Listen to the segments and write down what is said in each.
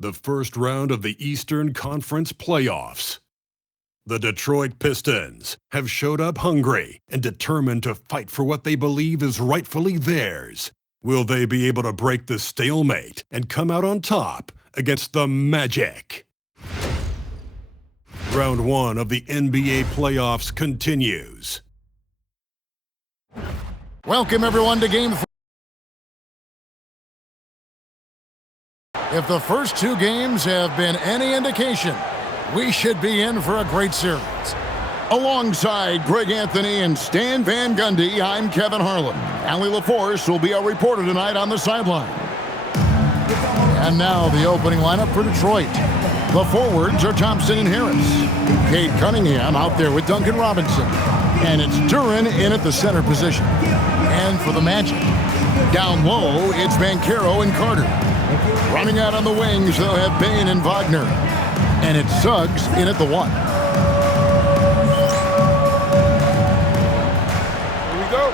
the first round of the Eastern Conference playoffs. The Detroit Pistons have showed up hungry and determined to fight for what they believe is rightfully theirs. Will they be able to break the stalemate and come out on top against the Magic? Round 1 of the NBA playoffs continues. Welcome, everyone, to Game 4. If the first two games have been any indication, we should be in for a great series. Alongside Greg Anthony and Stan Van Gundy, I'm Kevin Harlan. Allie LaForce will be our reporter tonight on the sideline. And now the opening lineup for Detroit. The forwards are Thompson and Harris. Cade Cunningham out there with Duncan Robinson. And it's Duren in at the center position. And for the Magic, down low, it's Banchero and Carter. Running out on the wings, they'll have Bane and Wagner. And it's Suggs in at the 1. Here we go.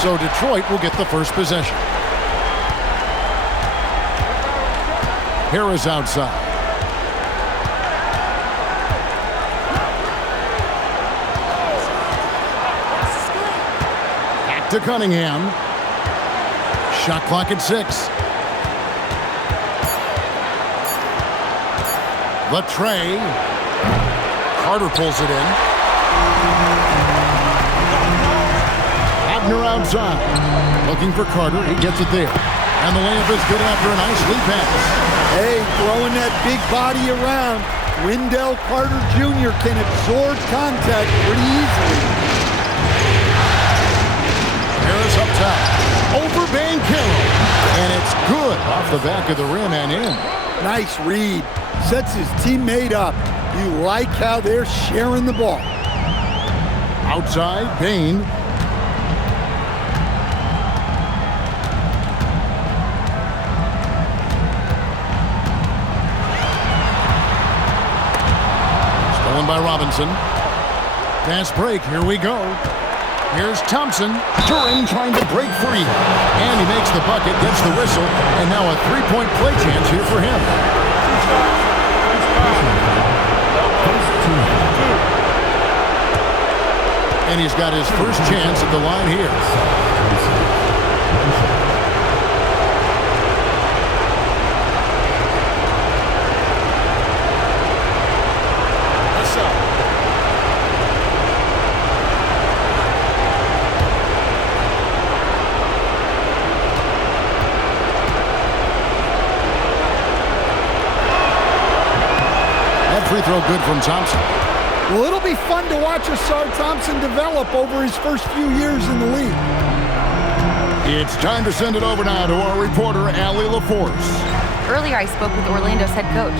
So Detroit will get the first possession. Harris outside. Back to Cunningham. Shot clock at 6. The tray. Carter pulls it in. Wagner outside. Looking for Carter. He gets it there. And the layup is good after a nice lead pass. Hey, throwing that big body around. Wendell Carter Jr. can absorb contact pretty easily. Harris up top. Over Banchero. And it's good off the back of the rim and in. Nice read. Sets his teammate up. You like how they're sharing the ball. Outside, Bane. Stolen by Robinson. Fast break. Here we go. Here's Thompson. Duren trying to break free. And he makes the bucket, gets the whistle, and now a three-point play chance here for him. And he's got his first chance at the line here. Free throw good from Thompson. Well, it'll be fun to watch Asar Thompson develop over his first few years in the league. It's time to send it over now to our reporter, Allie LaForce. Earlier, I spoke with Orlando's head coach.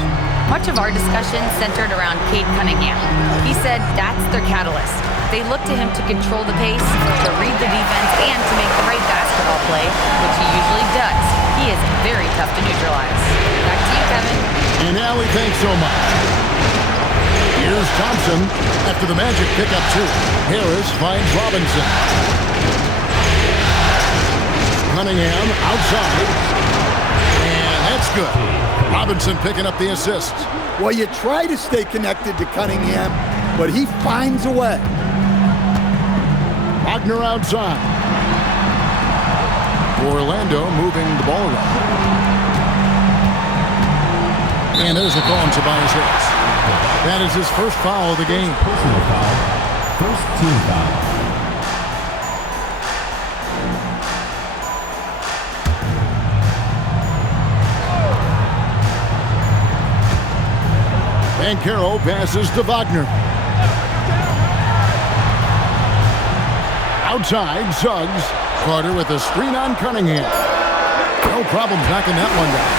Much of our discussion centered around Cade Cunningham. He said that's their catalyst. They look to him to control the pace, to read the defense, and to make the right basketball play, which he usually does. He is very tough to neutralize. Back to you, Kevin. And Allie, thanks so much. Here's Thompson after the Magic pick up 2. Harris finds Robinson. Cunningham outside. And that's good. Robinson picking up the assist. Well, you try to stay connected to Cunningham, but he finds a way. Wagner outside. Orlando moving the ball around. And there's a call on Tobias Harris. That is his first foul of the game. Personal foul. First team foul. Banchero passes to Wagner. Outside, Suggs. Carter with a screen on Cunningham. No problem knocking that one down.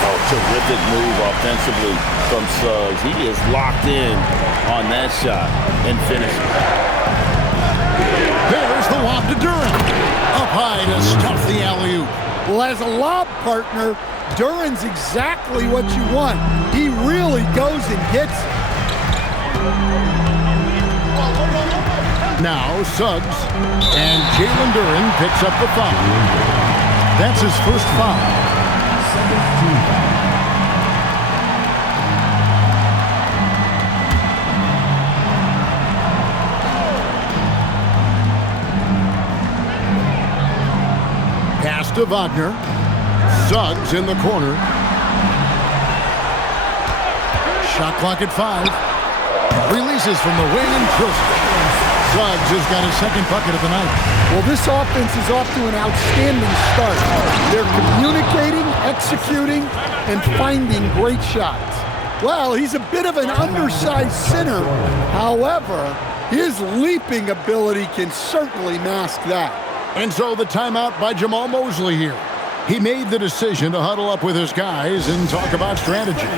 Oh, terrific move offensively from Suggs. He is locked in on that shot and finishes. There's the lob to Duren. Up high to stuff the alley-oop. Well, as a lob partner, Duren's exactly what you want. He really goes and gets it. Now Suggs, and Jalen Duren picks up the foul. That's his first foul. Second team foul. Pass to Wagner. Suggs in the corner. Shot clock at 5. Releases from the wing and drills it. Suggs has got his second bucket of the night. Well, this offense is off to an outstanding start. They're communicating, executing, and finding great shots. Well, he's a bit of an undersized center. However, his leaping ability can certainly mask that. And so the timeout by Jamal Mosley here. He made the decision to huddle up with his guys and talk about strategy.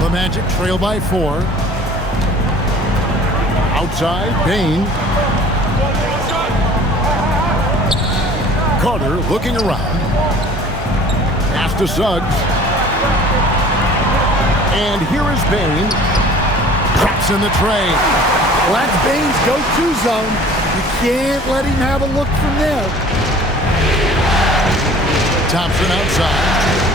The Magic trail by 4. Outside, Bain. Carter looking around. Pass to Suggs. And here is Bain. Drops in the tray. Well, that's Bain's go-to zone. You can't let him have a look from there. Thompson outside.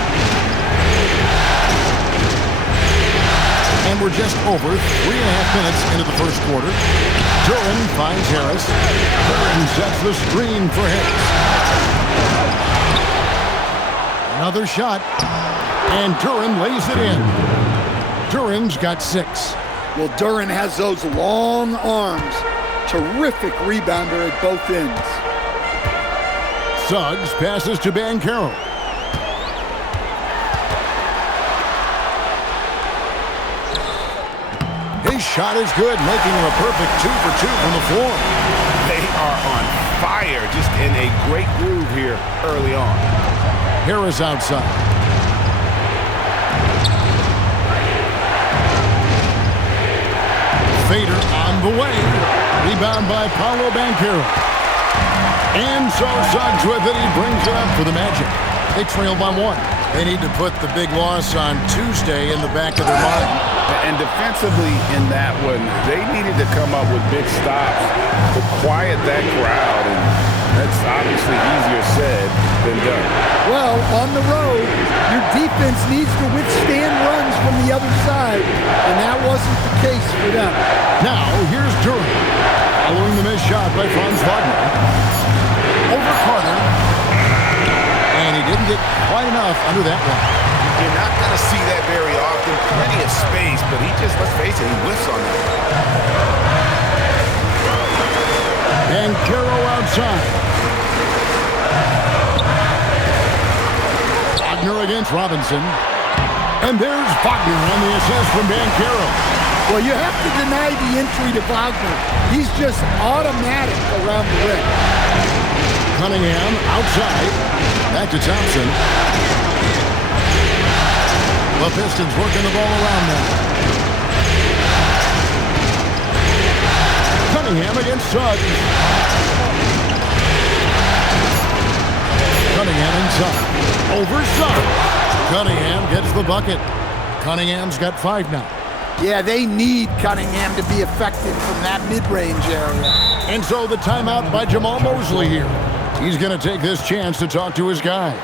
And we're just over 3.5 minutes into the first quarter. Duren finds Harris. Duren sets the screen for Harris. Another shot. And Duren lays it in. Duren's got 6. Well, Duren has those long arms. Terrific rebounder at both ends. Suggs passes to Banchero. His shot is good, making him a perfect 2 for 2 from the floor. They are on fire, just in a great groove here early on. Harris outside. Fader on the way. Rebound by Paolo Banchero. And so Suggs with it. He brings it up for the Magic. They trail by 1. They need to put the big loss on Tuesday in the back of their mind. And defensively in that one, they needed to come up with big stops to quiet that crowd, and that's obviously easier said than done. Well, on the road, your defense needs to withstand runs from the other side, and that wasn't the case for them. Now, here's Duren. Following the missed shot by Franz Wagner. Over Carter. And he didn't get quite enough under that one. You're not going to see that very often. Plenty of space, but he just, let's face it, he whiffs on that. Banchero outside. Wagner against Robinson. And there's Wagner on the assist from Banchero. Well, you have to deny the entry to Wagner. He's just automatic around the rim. Cunningham outside. Back to Thompson. The Pistons working the ball around now. Cunningham against against Suggs. Cunningham inside. Over Suggs. Cunningham gets the bucket. Cunningham's got 5 now. Yeah, they need Cunningham to be effective from that mid-range area. And so the timeout by Jamal Mosley here. He's going to take this chance to talk to his guys.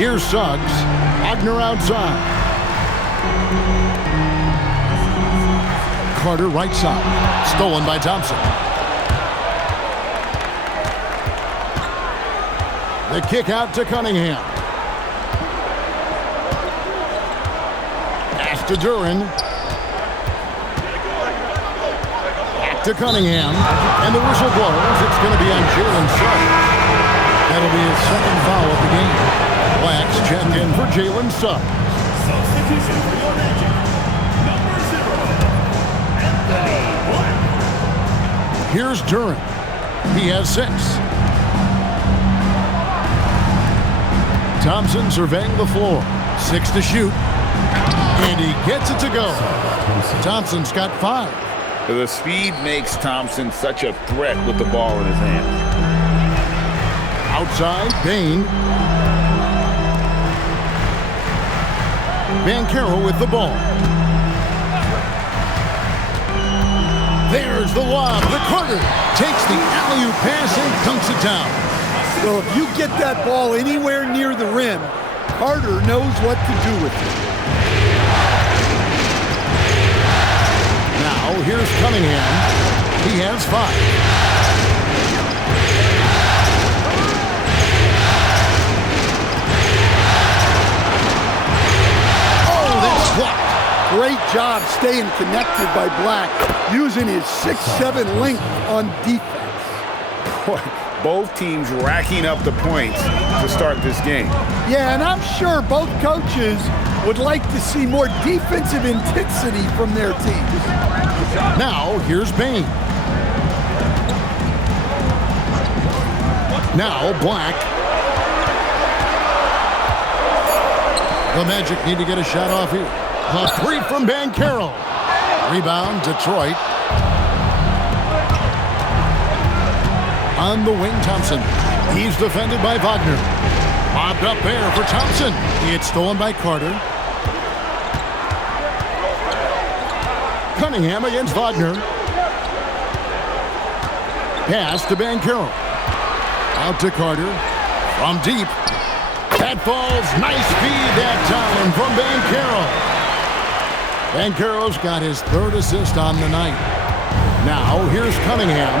Here's Suggs. Wagner outside. Carter right side. Stolen by Thompson. The kick out to Cunningham. Pass to Duran. Back to Cunningham. And the whistle blows. It's going to be on Jalen Suggs. That'll be his second foul of the game. Black's checked in for Jalen Suggs. Substitution for your Magic. Number 0, Anthony Black. Here's Duran. He has 6. Thompson surveying the floor. 6 to shoot. And he gets it to go. Thompson's got 5. The speed makes Thompson such a threat with the ball in his hand. Outside, Bain. Banchero with the ball. There's the lob. The Carter takes the alley-oop pass and dunks it down. So if you get that ball anywhere near the rim, Carter knows what to do with it. Now here's Cunningham. He has 5. Great job staying connected by Black, using his 6'7" length on defense. Boy, both teams racking up the points to start this game. Yeah, and I'm sure both coaches would like to see more defensive intensity from their teams. Now, here's Bain. Now, Black. The Magic need to get a shot off here. A 3 from Banchero. Rebound, Detroit. On the wing, Thompson. He's defended by Wagner. Bobbed up there for Thompson. It's stolen by Carter. Cunningham against Wagner. Pass to Banchero. Out to Carter. From deep. That falls. Nice feed that time from Banchero. Banchero's got his 3rd assist on the night. Now, here's Cunningham.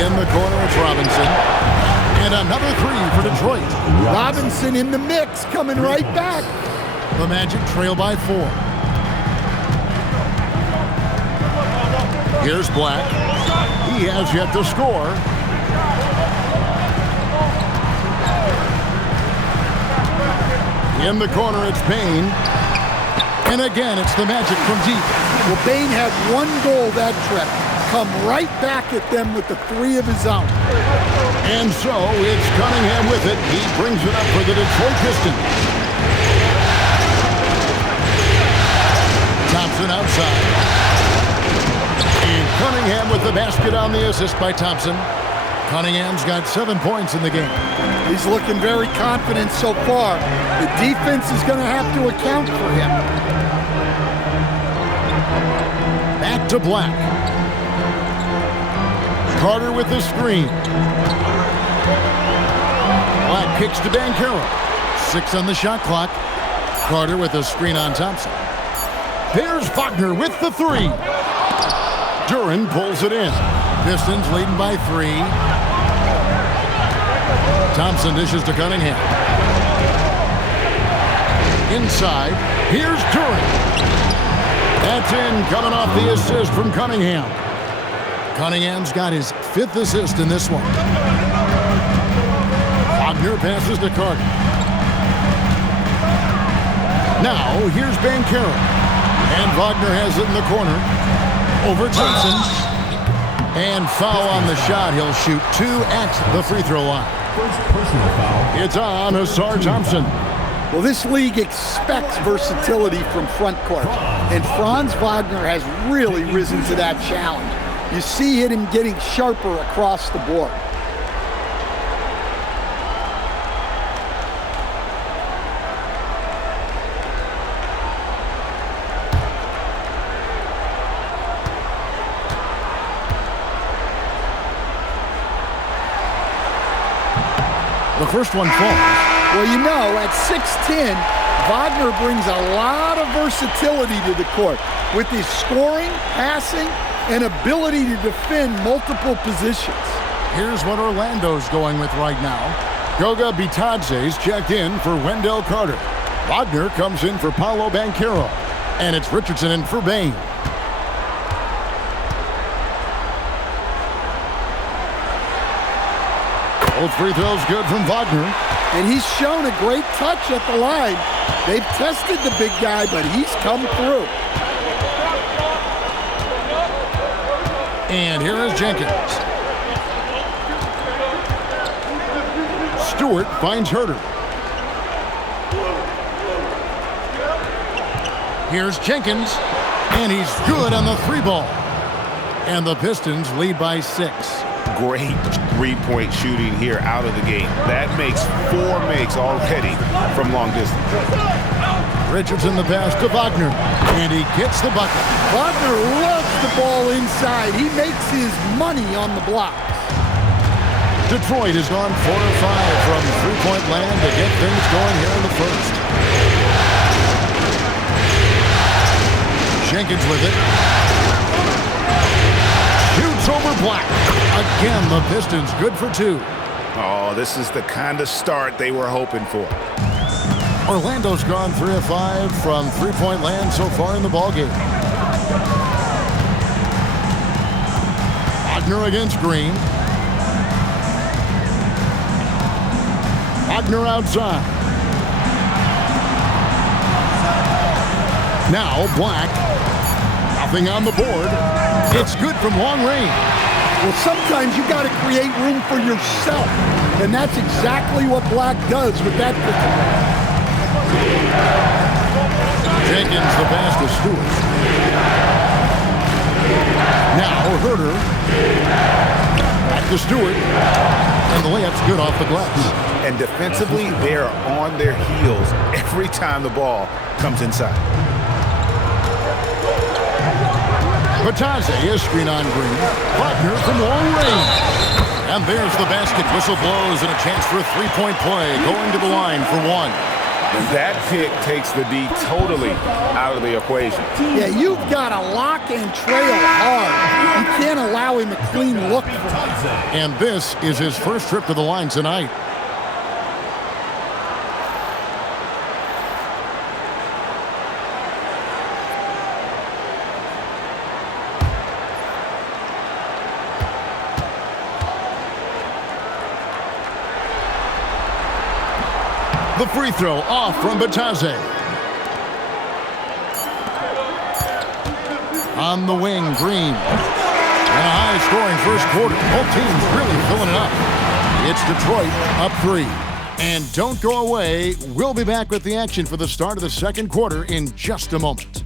In the corner another three for Detroit. Robinson in the mix, coming right back. The Magic trail by 4. Here's Black. He has yet to score. In the corner, it's Payne. And again, it's the Magic from deep. Well, Payne had one goal that trip. Come right back at them with the 3 of his own. And so it's Cunningham with it. He brings it up for the Detroit Pistons. Thompson outside. And Cunningham with the basket on the assist by Thompson. Cunningham's got 7 points in the game. He's looking very confident so far. The defense is going to have to account for him. Back to Black. Carter with the screen. Black kicks to Banchero. 6 on the shot clock. Carter with a screen on Thompson. There's Wagner with the 3. Duran pulls it in. Pistons leading by 3. Thompson dishes to Cunningham. Inside. Here's Duran. That's in, coming off the assist from Cunningham. Cunningham's got his 5th assist in this one. Wagner passes to Carter. Now, here's Banchero. And Wagner has it in the corner. Over Thompson. And foul on the shot. He'll shoot 2 at the free throw line. First personal foul. It's on Asar Thompson. Well, this league expects versatility from front court. And Franz Wagner has really risen to that challenge. You see him getting sharper across the board. The first one falls. Well, you know, at 6'10", Wagner brings a lot of versatility to the court with his scoring, passing, and ability to defend multiple positions. Here's what Orlando's going with right now. Goga Bitadze's checked in for Wendell Carter. Wagner comes in for Paolo Banchero. And it's Richardson in for Bain. Both free throws good from Wagner. And he's shown a great touch at the line. They've tested the big guy, but he's come through. And here is Jenkins. Stewart finds Herter. Here's Jenkins. And he's good on the 3 ball. And the Pistons lead by 6. Great three-point shooting here out of the gate. That makes 4 makes already from long distance. Richardson the pass to Wagner. And he gets the bucket. Wagner loves the ball inside. He makes his money on the blocks. Detroit has gone 4 of 5 from three-point land to get things going here in the first. Jenkins with it. Shoots over Black. Again, the Pistons good for 2. Oh, this is the kind of start they were hoping for. Orlando's gone 3 of 5 from three-point land so far in the ballgame. Wagner against Green. Wagner outside. Now Black. Nothing on the board. It's good from long range. Well, sometimes you got to create room for yourself. And that's exactly what Black does with that pick. Jenkins the pass to Stewart. Now Herter. Back to Stewart. And the layup's good off the glass. And defensively, they are on their heels every time the ball comes inside. Bitadze is screen on Green. Wagner from long range. And there's the basket. Whistle blows and a chance for a three-point play. Going to the line for 1. That pick takes the D totally out of the equation. Yeah, you've got to lock and trail hard. You can't allow him a clean look from that. And this is his first trip to the line tonight. The free throw off from Batadze. On the wing, Green. And a high-scoring first quarter. Both teams really filling it up. It's Detroit up 3. And don't go away. We'll be back with the action for the start of the second quarter in just a moment.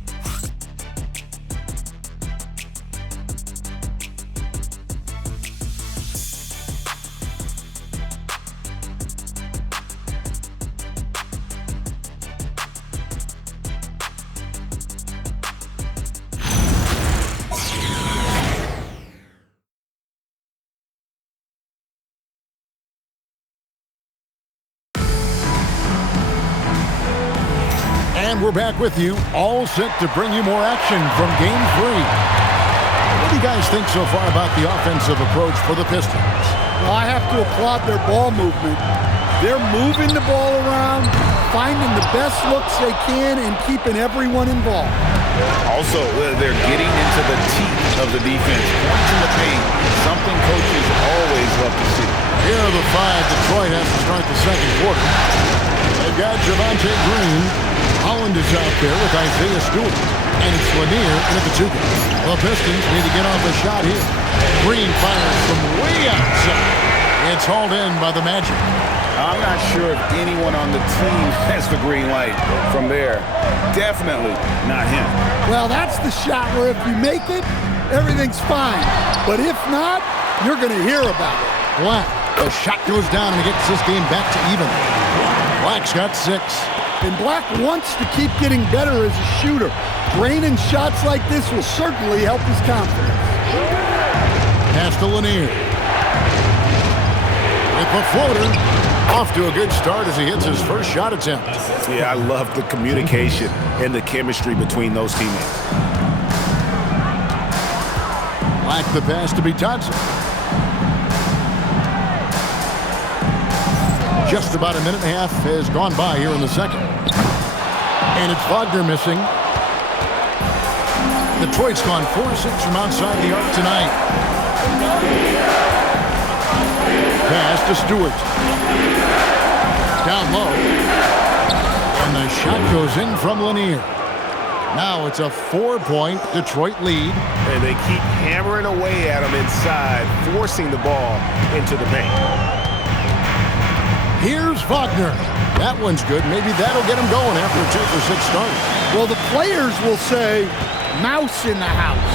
And we're back with you, all set to bring you more action from Game 3. What do you guys think so far about the offensive approach for the Pistons? Well, I have to applaud their ball movement. They're moving the ball around, finding the best looks they can, and keeping everyone involved. Also, they're getting into the teeth of the defense, points in the paint, something coaches always love to see. Here are the 5 Detroit has to start the second quarter. They've got Javonte Green. Holland is out there with Isaiah Stewart. And it's Lanier in at the 2. The Pistons need to get off a shot here. Green fires from way outside. It's hauled in by the Magic. I'm not sure if anyone on the team has the green light from there. Definitely not him. Well, that's the shot where if you make it, everything's fine. But if not, you're going to hear about it. Black. The shot goes down and he gets this game back to even. Black's got 6. And Black wants to keep getting better as a shooter. Draining shots like this will certainly help his confidence. Pass to Lanier. With the floater. Off to a good start as he hits his first shot attempt. Yeah, I love the communication and the chemistry between those teammates. Black the pass to Batadze. Just about a minute and a half has gone by here in the second. And it's Wagner missing. Detroit's gone 4-6 from outside the arc tonight. Pass to Stewart. Down low. And the shot goes in from Lanier. Now it's a 4-point Detroit lead. And they keep hammering away at him inside, forcing the ball into the paint. Here's Wagner. That one's good. Maybe that'll get him going after a 2-for-6 start. Well, the players will say, mouse in the house.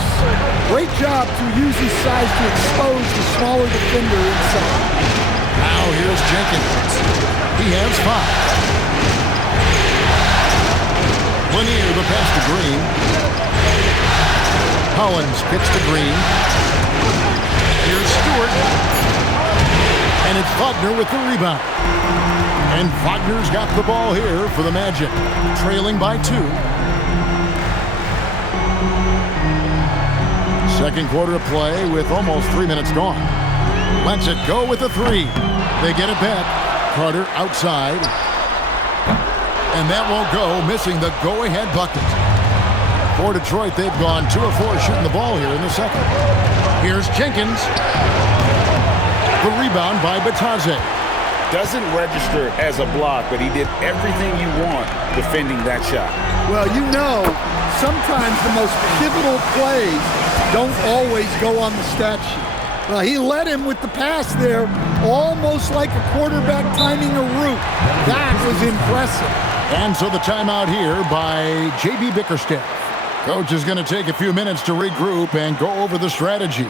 Great job to use his size to expose the smaller defender inside. Now here's Jenkins. He has 5. Lanier the pass to Green. Collins kicks to Green. Here's Stewart. And it's Wagner with the rebound. And Wagner's got the ball here for the Magic, trailing by 2. Second quarter of play with almost 3 minutes gone. Lets it go with a 3. They get it back. Carter outside. And that won't go, missing the go-ahead bucket. For Detroit, they've gone 2 of 4 shooting the ball here in the second. Here's Jenkins. The rebound by Batadze. Doesn't register as a block, but he did everything you want defending that shot. Well, you know, sometimes the most pivotal plays don't always go on the stat sheet. Well, he led him with the pass there, almost like a quarterback timing a route. That was impressive. And so the timeout here by J.B. Bickerstaff. Coach is going to take a few minutes to regroup and go over the strategy.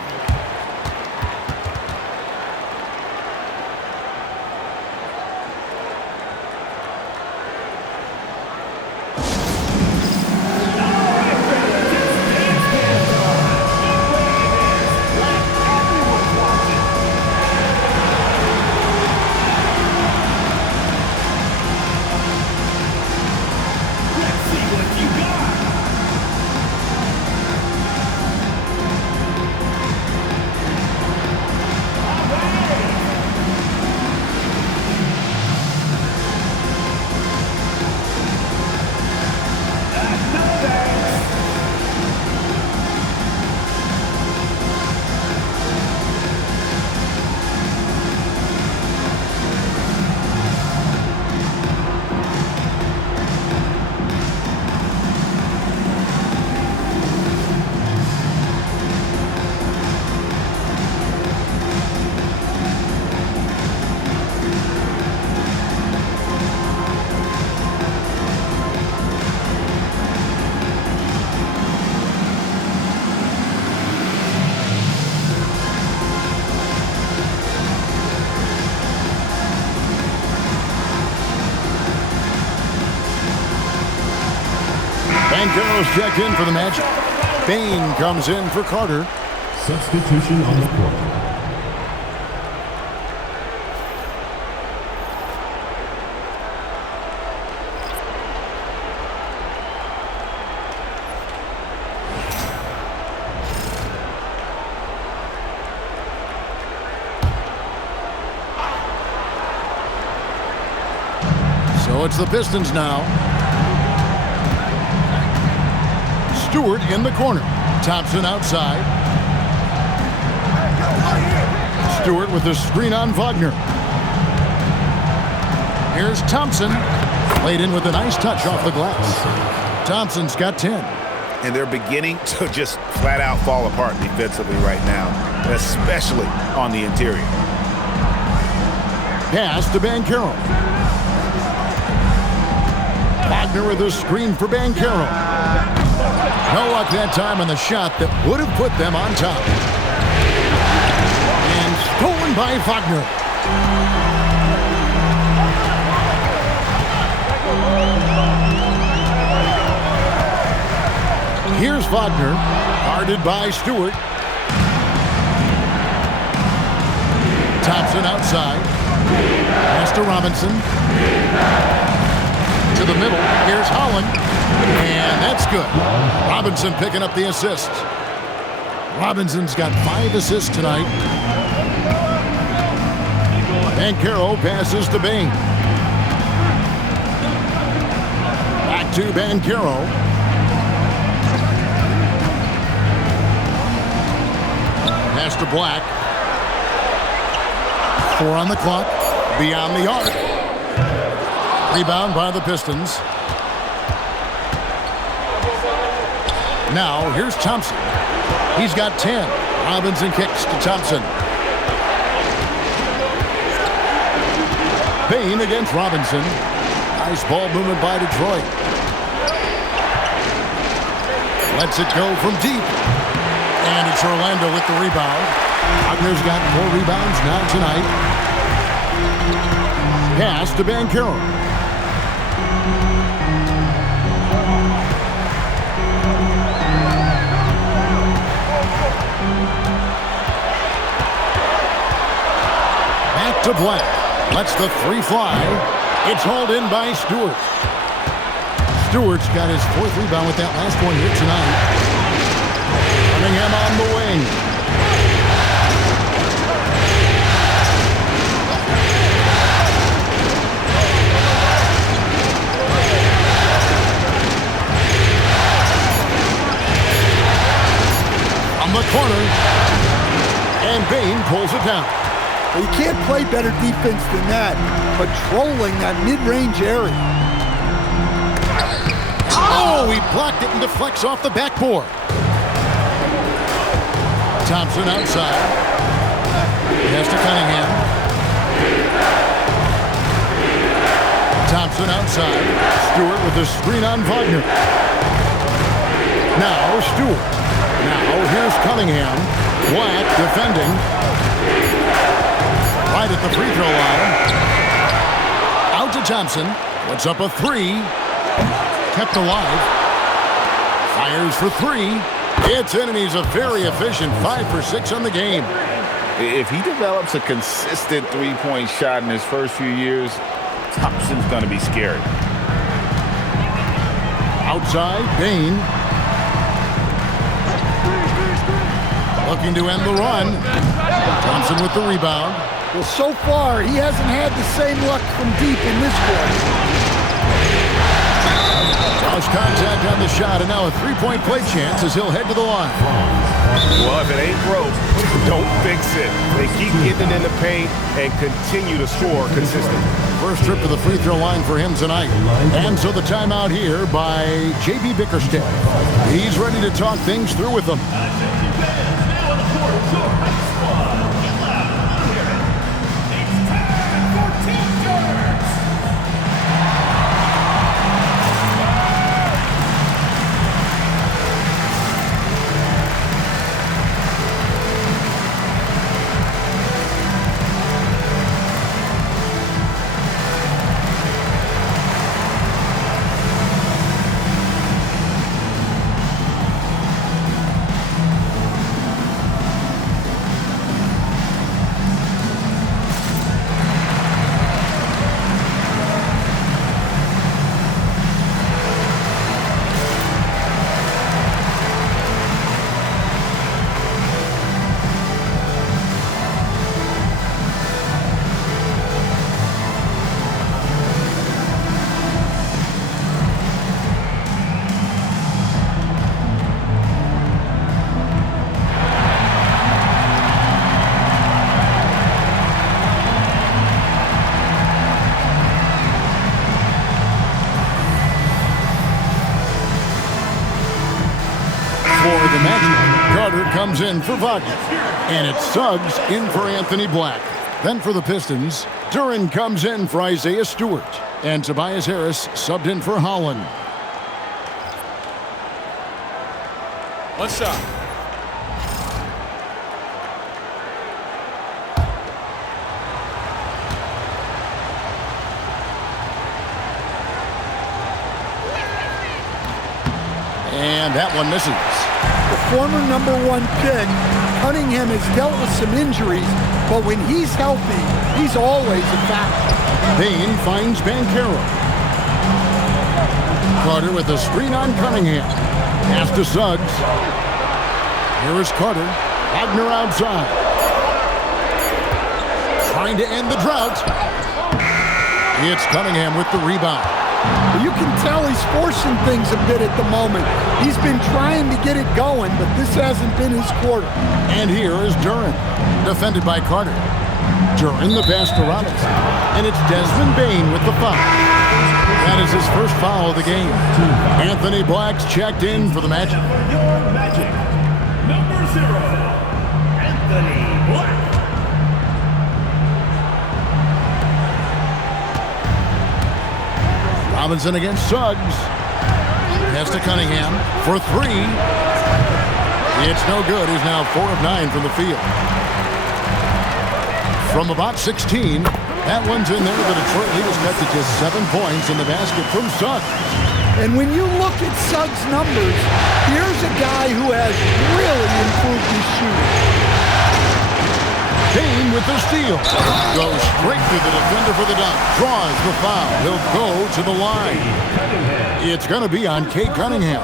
Banchero's checked in for the Magic. Bain comes in for Carter. Substitution on the court. So it's the Pistons now. Stewart in the corner. Thompson outside. Stewart with the screen on Wagner. Here's Thompson. Played in with a nice touch off the glass. Thompson's got 10. And they're beginning to just flat out fall apart defensively right now, especially on the interior. Pass to Banchero. Wagner with a screen for Banchero. No luck that time on the shot that would have put them on top. And stolen by Wagner. Here's Wagner, guarded by Stewart. Thompson outside. Pass to Robinson. To the middle. Here's Holland. And that's good. Robinson picking up the assist. Robinson's got 5 assists tonight. Banchero passes to Bain. Back to Banchero. Pass to Black. 4 on the clock. Beyond the arc. Rebound by the Pistons. Now, here's Thompson. He's got 10. Robinson kicks to Thompson. Bain against Robinson. Nice ball movement by Detroit. Lets it go from deep. And it's Orlando with the rebound. Wagner's got 4 rebounds now tonight. Pass to Banchero. Back to Black. Lets the 3 fly. It's hauled in by Stewart. Stewart's got his 4th rebound with that last one here tonight. Cunningham on the wing. On the corner. And Bain pulls it down. You can't play better defense than that, patrolling that mid-range area. Oh, he blocked it and deflects off the backboard. Thompson outside. Pass to Cunningham. Thompson outside. Stewart with the screen on Wagner. Now Stewart. Now here's Cunningham. Black defending. Right at the free throw line. Out to Thompson. Puts up a 3. Kept alive. Fires for 3. It's in, and he's a very efficient 5 for 6 on the game. If he develops a consistent three-point shot in his first few years, Thompson's going to be scary. Outside, Bain. Looking to end the run. Thompson with the rebound. Well, so far, he hasn't had the same luck from deep in this quarter. Lost contact on the shot, and now a 3-point play chance as he'll head to the line. Well, if it ain't broke, don't fix it. They keep getting it in the paint and continue to score consistently. First trip to the free throw line for him tonight. And so the timeout here by J.B. Bickerstaff. He's ready to talk things through with them. comes in for Wagner. And it's Suggs in for Anthony Black. Then for the Pistons, Duren comes in for Isaiah Stewart. And Tobias Harris subbed in for Holland. One shot. And that one misses. The former #1 pick, Cunningham has dealt with some injuries, but when he's healthy, he's always a factor. Bain finds Banchero. Carter with a screen on Cunningham. Pass to Suggs. Here is Carter. Wagner outside. Trying to end the drought. It's Cunningham with the rebound. You can tell he's forcing things a bit at the moment. He's been trying to get it going, but this hasn't been his quarter. And here is Duren, defended by Carter. Duren the pass to Robinson. And it's Desmond Bain with the foul. That is his first foul of the game. Anthony Black's checked in for the Magic. Your Magic, #0, Anthony Black. Robinson against Suggs. Pass to Cunningham for three. It's no good. He's now 4 of 9 from the field. From about 16, that one's in there. The Detroit Eagles cut to just 7 points in the basket from Suggs. And when you look at Suggs' numbers, here's a guy who has really improved his shooting. Bain with the steal. Goes straight through the defender for the dunk. Draws the foul. He'll go to the line. It's going to be on Cade Cunningham.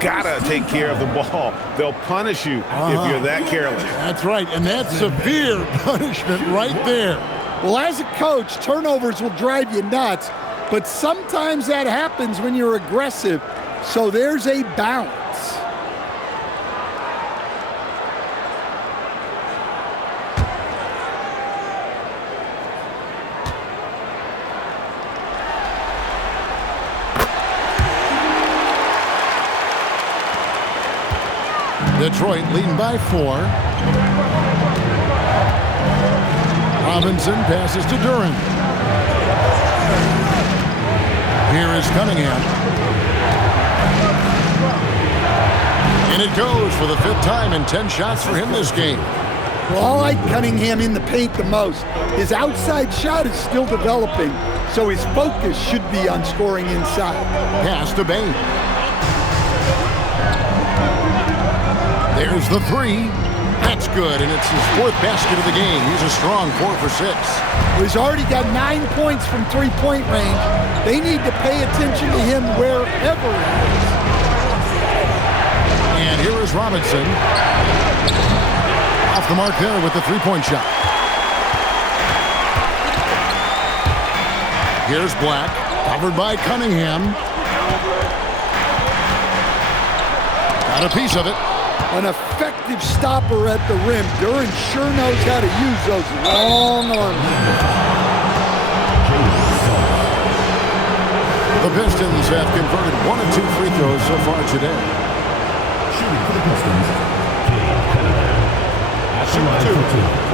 Gotta take care of the ball. They'll punish you if you're that careless. That's right, and that's severe punishment right there. Well, as a coach, turnovers will drive you nuts, but sometimes that happens when you're aggressive. So there's a balance. Detroit leading by 4. Robinson passes to Duren. Here is Cunningham. And it goes for the 5th time and 10 shots for him this game. Well, I like Cunningham in the paint the most. His outside shot is still developing, so his focus should be on scoring inside. Pass to Bain. There's the 3. That's good, and it's his 4th basket of the game. He's a strong 4 for 6. He's already got 9 points from three-point range. They need to pay attention to him wherever he is. And here is Robinson. Off the mark there with the 3-point shot. Here's Black, covered by Cunningham. Got a piece of it. An effective stopper at the rim. Duren sure knows how to use those long arms. The Pistons have converted 1 of 2 free throws so far today. Shooting for the Pistons, Cade Cunningham. At the line for 2.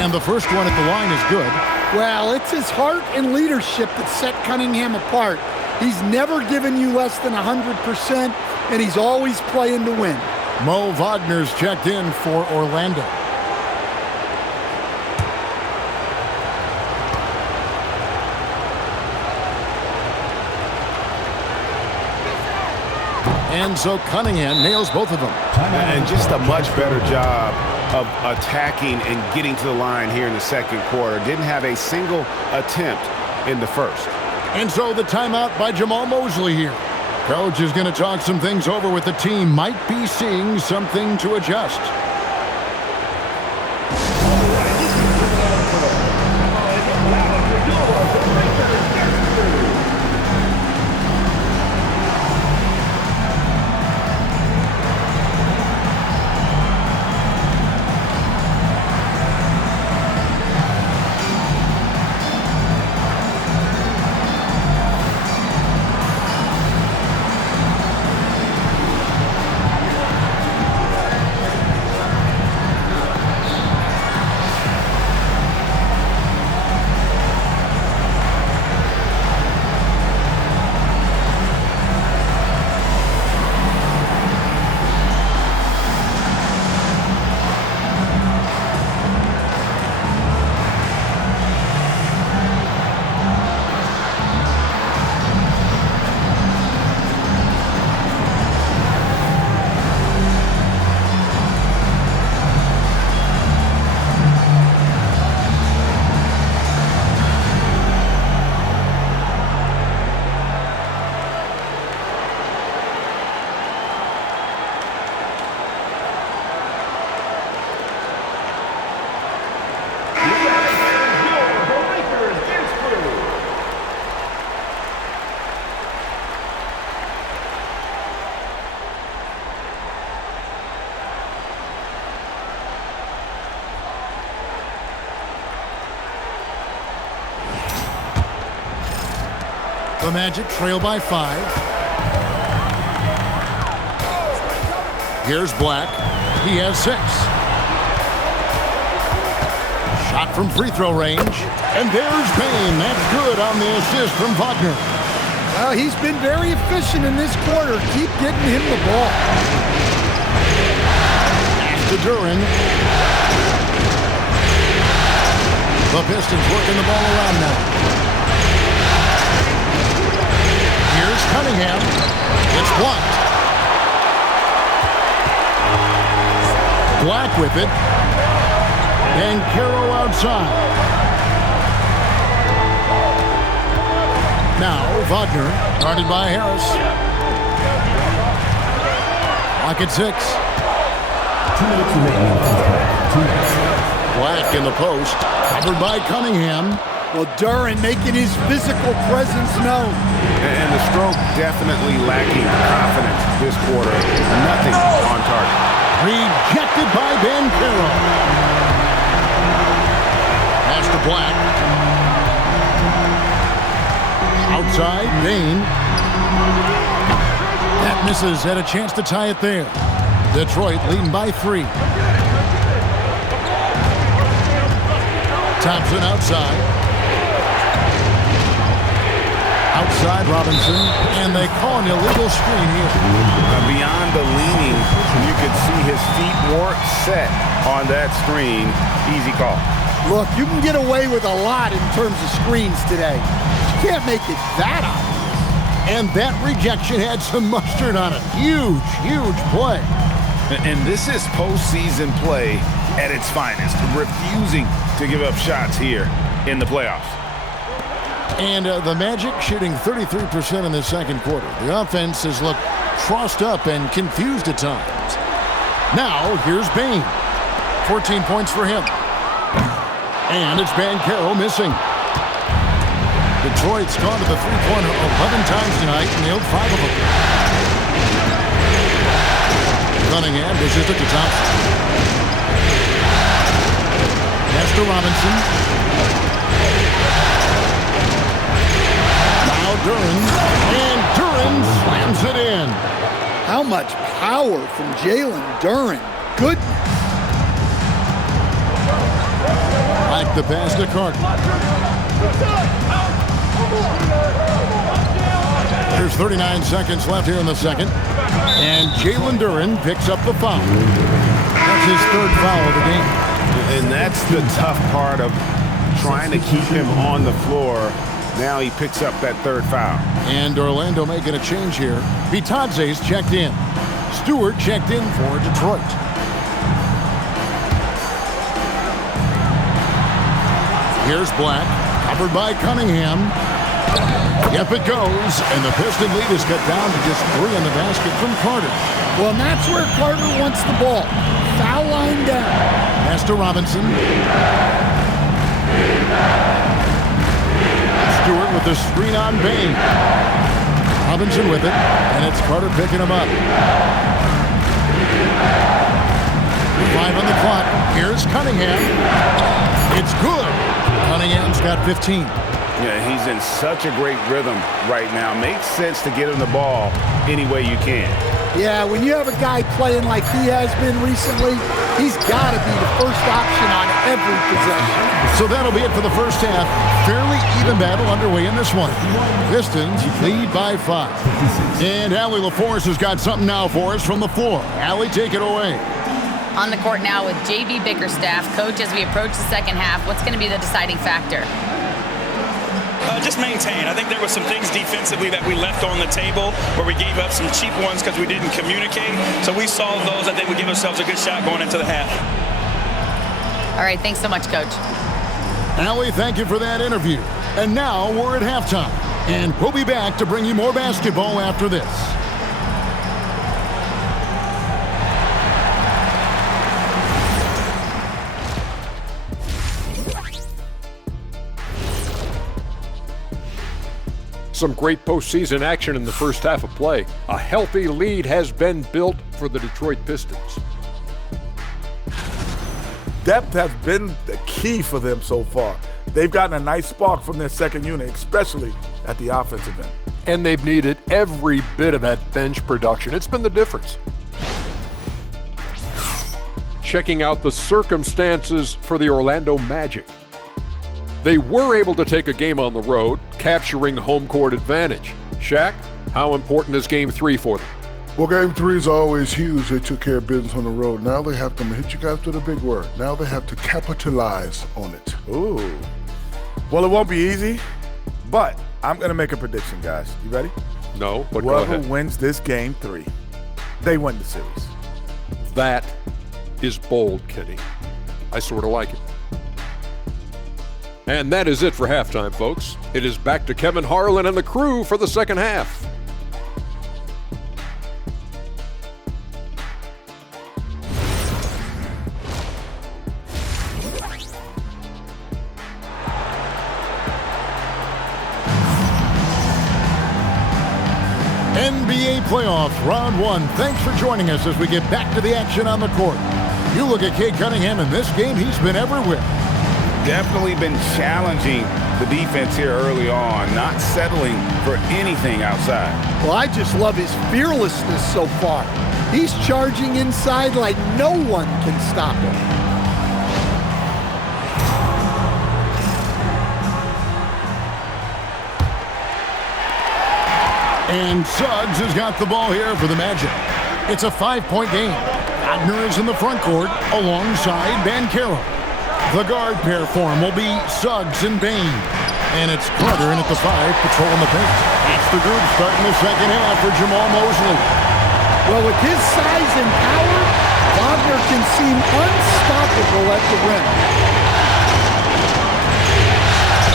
And the first one at the line is good. Well, it's his heart and leadership that set Cunningham apart. He's never given you less than 100%, and he's always playing to win. Mo Wagner's checked in for Orlando. And so Cunningham nails both of them. And just a much better job of attacking and getting to the line here in the second quarter. Didn't have a single attempt in the first. And so the timeout by Jamal Mosley here. Coach is going to talk some things over with the team. Might be seeing something to adjust. The Magic trail by 5. Here's Black. He has 6. Shot from free throw range. And there's Payne. That's good on the assist from Wagner. Well, he's been very efficient in this quarter. Keep getting him the ball. Pass to Duren. The Pistons working the ball around now. Here's Cunningham. It's blocked. Black with it. And Carroll outside. Now Wagner, guarded by Harris. Clock at 6. 2 minutes remaining. Black in the post, covered by Cunningham. Well, Duren making his physical presence known. And the stroke definitely lacking confidence this quarter. Nothing on target. Rejected by Ben Carroll. Pass to Black. Outside, Dane. That misses. Had a chance to tie it there. Detroit leading by 3. Thompson outside. Outside Robinson. And they call an illegal screen here. Beyond the leaning, you could see his feet weren't set on that screen. Easy call. Look, you can get away with a lot in terms of screens today. You can't make it that obvious. And that rejection had some mustard on it. Huge, huge play. And this is postseason play at its finest. Refusing to give up shots here in the playoffs. And the Magic shooting 33% in the second quarter. The offense has looked crossed up and confused at times. Now, here's Payne. 14 points for him. And it's Banchero missing. Detroit's gone to the three-pointer 11 times tonight and nailed 5 of them. Cunningham dishes it to Thompson. Pass to Robinson. Now Duren. And Duren slams it in. How much power from Jalen Duren. Goodness. Like the pass to Carter. There's 39 seconds left here in the second. And Jalen Duren picks up the foul. That's his 3rd foul of the game. And that's the tough part of trying to keep him on the floor. Now he picks up that 3rd foul. And Orlando making a change here. Bitadze's checked in. Stewart checked in for Detroit. Here's Black, covered by Cunningham. Yep, it goes, and the Piston lead is cut down to just 3 in the basket from Carter. Well, and that's where Carter wants the ball. Foul line down. Pass to Robinson. Stewart with the screen on Payne. Robinson with it, and it's Carter picking him up. 5 on the clock. Here's Cunningham. It's good. Cunningham's got 15. Yeah, he's in such a great rhythm right now. Makes sense to get him the ball any way you can. Yeah, when you have a guy playing like he has been recently, he's got to be the first option on every possession. So that'll be it for the first half. Fairly even battle underway in this one. Pistons lead by 5. And Allie LaForce has got something now for us from the floor. Allie, take it away. On the court now with JV Bickerstaff. Coach, as we approach the second half, what's going to be the deciding factor? Just maintain. I think there were some things defensively that we left on the table where we gave up some cheap ones because we didn't communicate. So we solved those. I think we give ourselves a good shot going into the half. All right, thanks so much, Coach. Allie, thank you for that interview. And now we're at halftime. And we'll be back to bring you more basketball after this. Some great postseason action in the first half of play. A healthy lead has been built for the Detroit Pistons. Depth has been the key for them so far. They've gotten a nice spark from their second unit, especially at the offensive end. And they've needed every bit of that bench production. It's been the difference. Checking out the circumstances for the Orlando Magic. They were able to take a game on the road, capturing home court advantage. Shaq, how important is Game 3 for them? Well, Game 3 is always huge. They took care of business on the road. Now they have to, I'm gonna hit you guys with a big word. Now they have to capitalize on it. Ooh. Well, it won't be easy, but I'm going to make a prediction, guys. You ready? No, but go Whoever ahead. wins this Game 3, they win the series. That is bold, Kenny. I sort of like it. And that is it for halftime, folks. It is back to Kevin Harlan and the crew for the second half. NBA playoffs, round one. Thanks for joining us as we get back to the action on the court. You look at Cade Cunningham in this game, he's been everywhere. Definitely been challenging the defense here early on, not settling for anything outside. Well, I just love his fearlessness so far. He's charging inside like no one can stop him. And Suggs has got the ball here for the Magic. It's a 5-point game. Wagner is in the front court alongside Banchero. The guard pair for him will be Suggs and Bain. And it's Carter in at the 5, patrolling the paint. That's the group starting the second half for Jamal Mosley. Well, with his size and power, Wagner can seem unstoppable at the rim.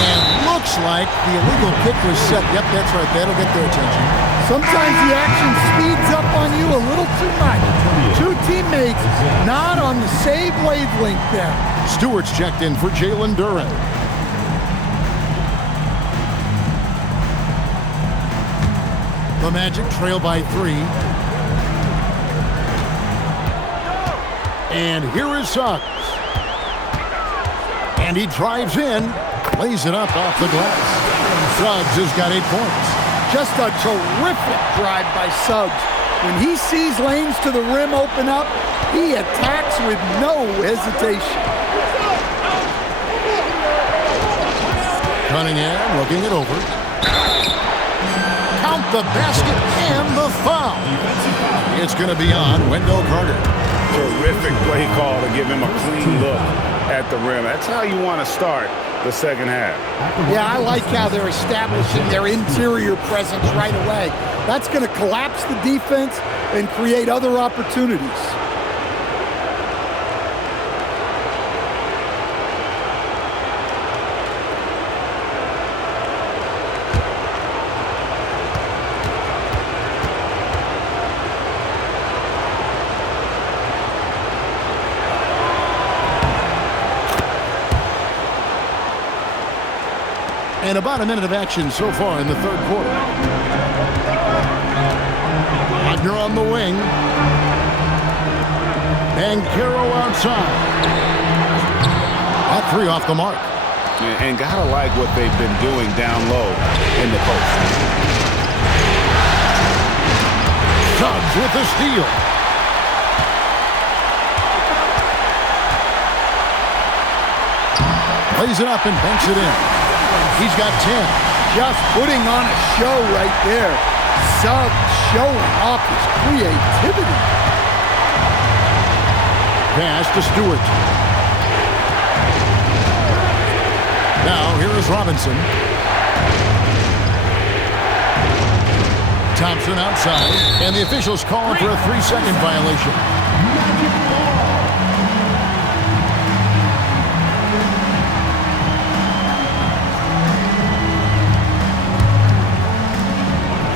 And looks like the illegal kick was set. Yep, that's right. That'll get their attention. Sometimes the action speeds up on you a little too much. Two teammates not on the same wavelength there. Stewart's checked in for Jalen Duren. The Magic trail by 3. And here is Suggs. And he drives in, lays it up off the glass. Suggs has got 8 points. Just a terrific drive by Suggs. When he sees lanes to the rim open up, he attacks with no hesitation. Cunningham looking it over. Count the basket and the foul. It's going to be on Wendell Carter. Terrific play call to give him a clean look at the rim. That's how you want to start the second half. Yeah, I like how they're establishing their interior presence right away. That's going to collapse the defense and create other opportunities. And about a minute of action so far in the third quarter. Wagner on the wing. Banchero outside. That 3 off the mark. And gotta like what they've been doing down low in the post. Suggs with the steal. Plays it up and banks it in. He's got 10. Just putting on a show right there. Suggs showing off his creativity. Pass to Stewart. Now here is Robinson. Thompson outside. And the officials calling for a 3-second violation.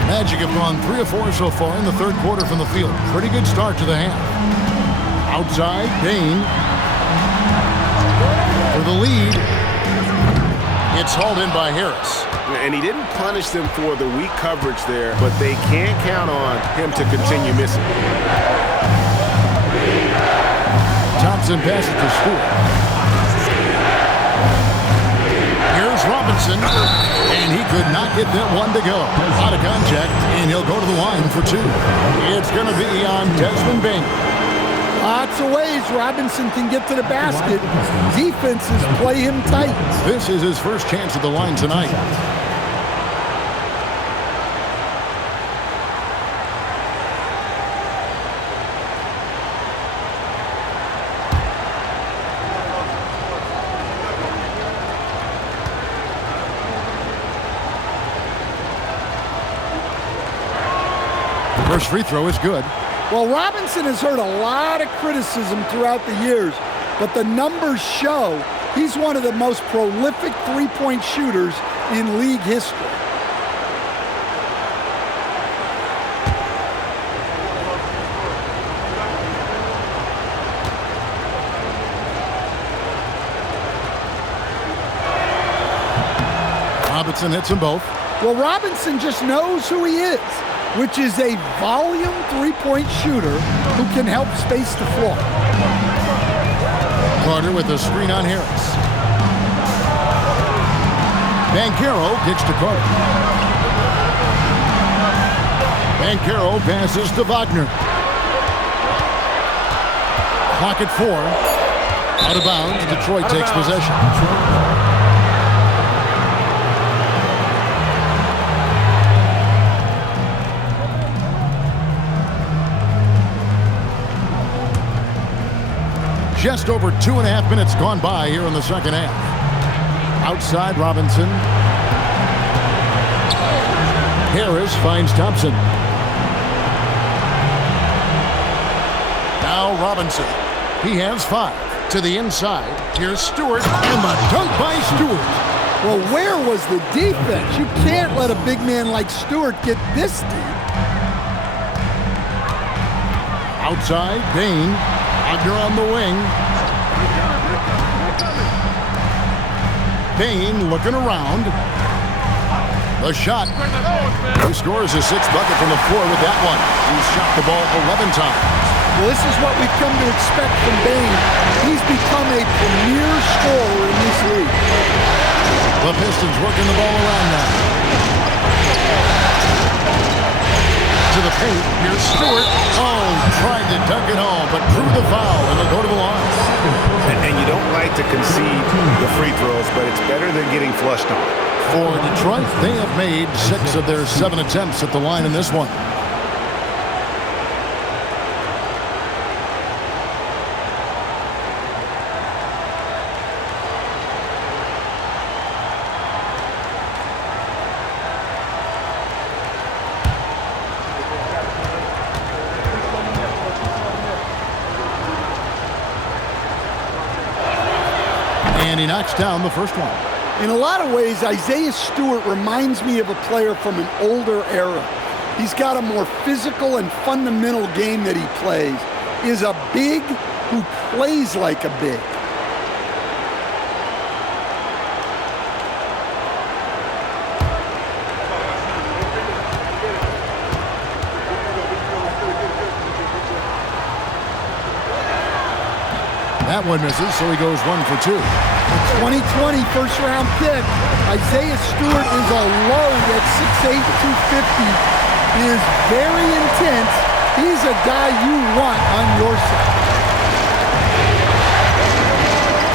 Magic have gone 3 of 4 so far in the third quarter from the field. Pretty good start to the half. Outside, Bain. For the lead. It's hauled in by Harris. And he didn't punish them for the weak coverage there, but they can't count on him to continue missing. Thompson passes to Stewart. Robinson, and he could not get that one to go. Out of contact, and he'll go to the line for two. It's going to be on Desmond Bain. Lots of ways Robinson can get to the basket. Defenses play him tight. This is his first chance at the line tonight. First free throw is good. Well, Robinson has heard a lot of criticism throughout the years, but the numbers show he's one of the most prolific three-point shooters in league history. Robinson hits them both. Well, Robinson just knows who he is, which is a volume three-point shooter who can help space the floor. Carter with a screen on Harris. Banchero kicks to Carter. Banchero passes to Wagner. Clock at 4. Out of bounds. Detroit takes possession. Just over 2.5 minutes gone by here in the second half. Outside, Robinson. Harris finds Thompson. Now Robinson. He has 5. To the inside. Here's Stewart. And the dunk by Stewart. Well, where was the defense? You can't let a big man like Stewart get this deep. Outside, Bain. Wagner on the wing. Bain looking around. The shot. He scores his 6th bucket from the floor with that one. He's shot the ball 11 times. Well, this is what we've come to expect from Bain. He's become a premier scorer in this league. The Pistons working the ball around now. To the paint. Here's Stewart. Oh, tried to dunk it home, but drew the foul, and they'll go to the line. And you don't like to concede the free throws, but it's better than getting flushed on. For Detroit, they have made 6 of their 7 attempts at the line in this one. And he knocks down the first one. In a lot of ways, Isaiah Stewart reminds me of a player from an older era. He's got a more physical and fundamental game that he plays. Is a big who plays like a big. That one misses, so he goes 1 for 2. 2020 first-round pick. Isaiah Stewart is a load at 6'8", 250. He is very intense. He's a guy you want on your side.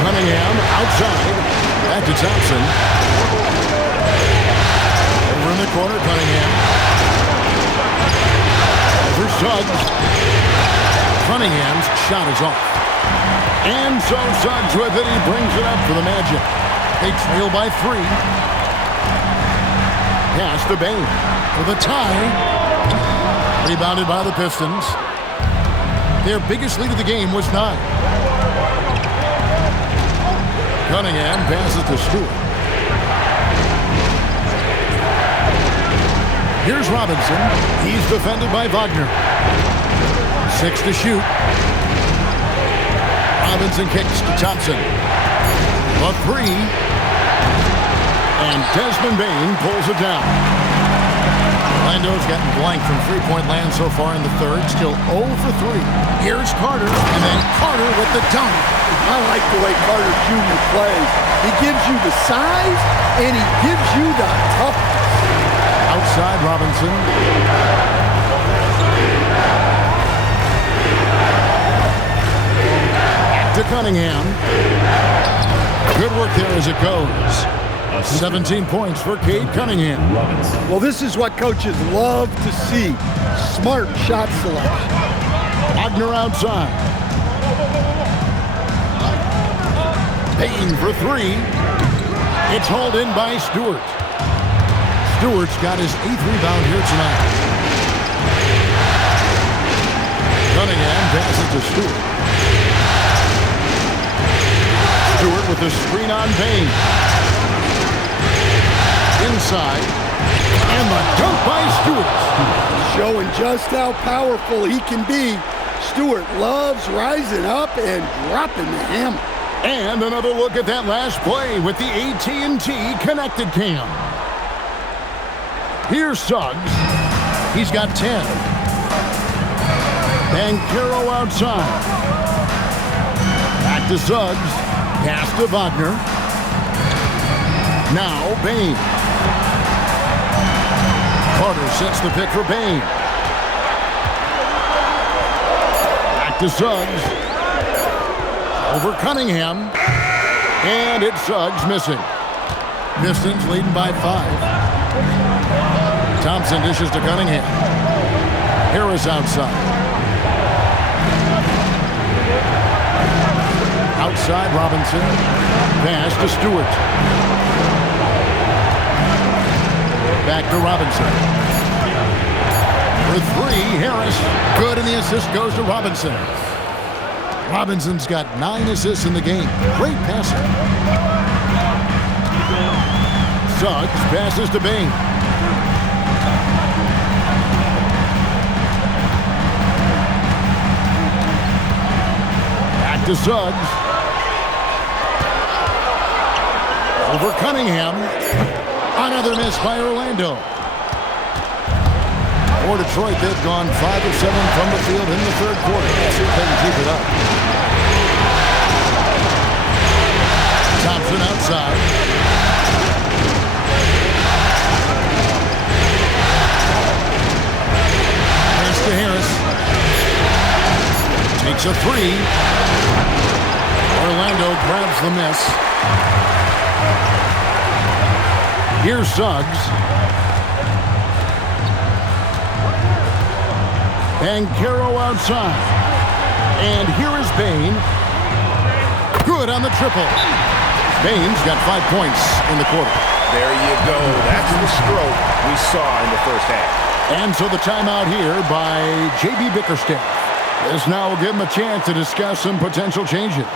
Cunningham outside. Back to Thompson. Over in the corner, Cunningham. Over Suggs. Cunningham's shot is off. And so Suggs with it. He brings it up for the Magic. They trail by 3. Pass to Bain for the tie. Rebounded by the Pistons. Their biggest lead of the game was 9. Cunningham passes to Stewart. Here's Robinson. He's defended by Wagner. 6 to shoot. Robinson kicks to Thompson. A 3. And Desmond Bain pulls it down. Orlando's gotten blank from three-point land so far in the third. Still 0 for 3. Here's Carter. And then Carter with the dunk. I like the way Carter Jr. plays. He gives you the size, and he gives you the toughness. Outside Robinson. Back to Cunningham. Good work there as it goes. 17 points for Cade Cunningham. Well, this is what coaches love to see. Smart shot selection. Wagner outside. Payne for three. It's hauled in by Stewart. Stewart's got his 8th rebound here tonight. Cunningham passes to Stewart. Stewart with the screen on Payne. Inside. And the dunk by Stewart. Showing just how powerful he can be. Stewart loves rising up and dropping the hammer. And another look at that last play with the AT&T Connected Cam. Here's Suggs. He's got 10. Banchero outside. Back to Suggs. Pass to Wagner. Now Payne. Carter sets the pick for Payne. Back to Suggs. Over Cunningham. And it's Suggs missing. Pistons leading by 5. Thompson dishes to Cunningham. Harris outside. Outside Robinson. Pass to Stewart. Back to Robinson. For three, Harris. Good, and the assist goes to Robinson. Robinson's got 9 assists in the game. Great passer. Suggs passes to Payne. Back to Suggs. Over Cunningham. Another miss by Orlando. For Detroit, they've gone 5 of 7 from the field in the third quarter. Let's see if they can keep it up. Thompson outside. Pass to Harris. Takes a three. Orlando grabs the miss. Here's Suggs. Banchero outside. And here is Payne. Good on the triple. Payne's got 5 points in the quarter. There you go. That's the stroke we saw in the first half. And so the timeout here by J.B. Bickerstaff. This now will give him a chance to discuss some potential changes.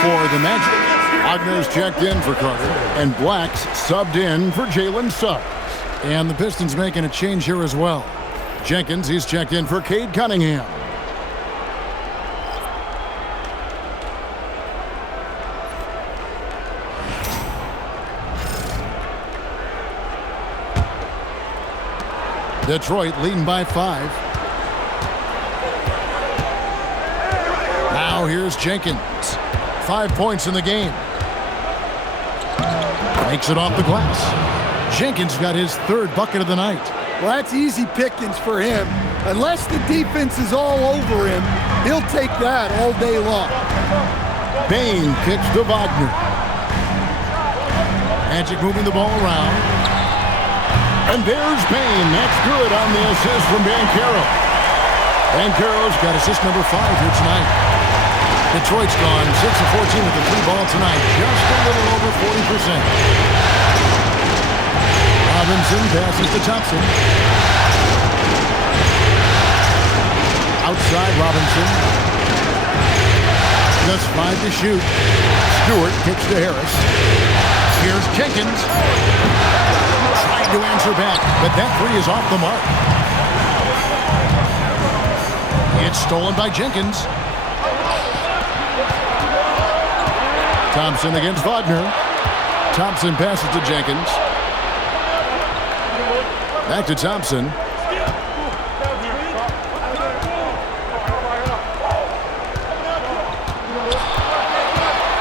For the Magic, Wagner's checked in for Carter, and Black's subbed in for Jalen Suggs. And the Pistons making a change here as well. Jenkins, he's checked in for Cade Cunningham. Detroit leading by 5. Now here's Jenkins. 5 points in the game. Makes it off the glass. Jenkins got his third bucket of the night. Well, that's easy pickings for him. Unless the defense is all over him, he'll take that all day long. Bain kicks to Wagner. Magic moving the ball around. And there's Bain. That's good on the assist from Banchero. Banchero's got assist number 5 here tonight. Detroit's gone 6 of 14 with the 3-ball tonight. Just a little over 40%. Robinson passes to Thompson. Outside Robinson. Just 5 to shoot. Stewart kicks to Harris. Here's Jenkins. Trying to answer back, but that three is off the mark. It's stolen by Jenkins. Thompson against Wagner. Thompson passes to Jenkins. Back to Thompson.